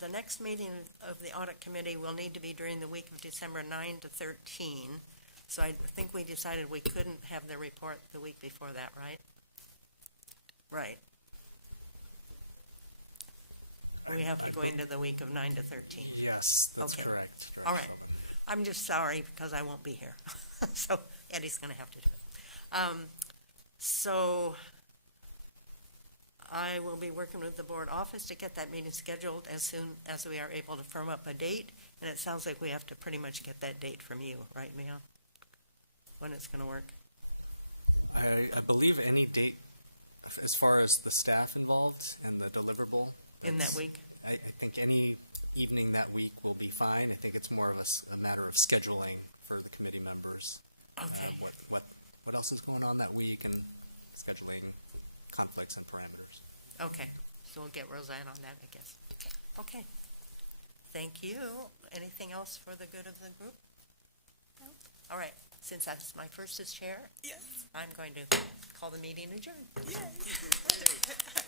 the next meeting of the audit committee will need to be during the week of December 9 to 13. So I think we decided we couldn't have the report the week before that, right? Right. We have to go into the week of 9 to 13. Yes, that's Okay. correct. All right. I'm just sorry because I won't be here. So Eddie's going to have to do it. So I will be working with the board office to get that meeting scheduled as soon as we are able to firm up a date. And it sounds like we have to pretty much get that date from you, right, Mia? When it's going to work? I believe any date, as far as the staff involved and the deliverable. In that week? I think any evening that week will be fine. I think it's more of a matter of scheduling for the committee members. Okay. What else is going on that week and scheduling conflicts and parameters. Okay. So we'll get Roseanne on that, I guess. Okay. Thank you. Anything else for the good of the group? No. All right. Since that's my first as chair, Yes. I'm going to call the meeting adjourned. Yay.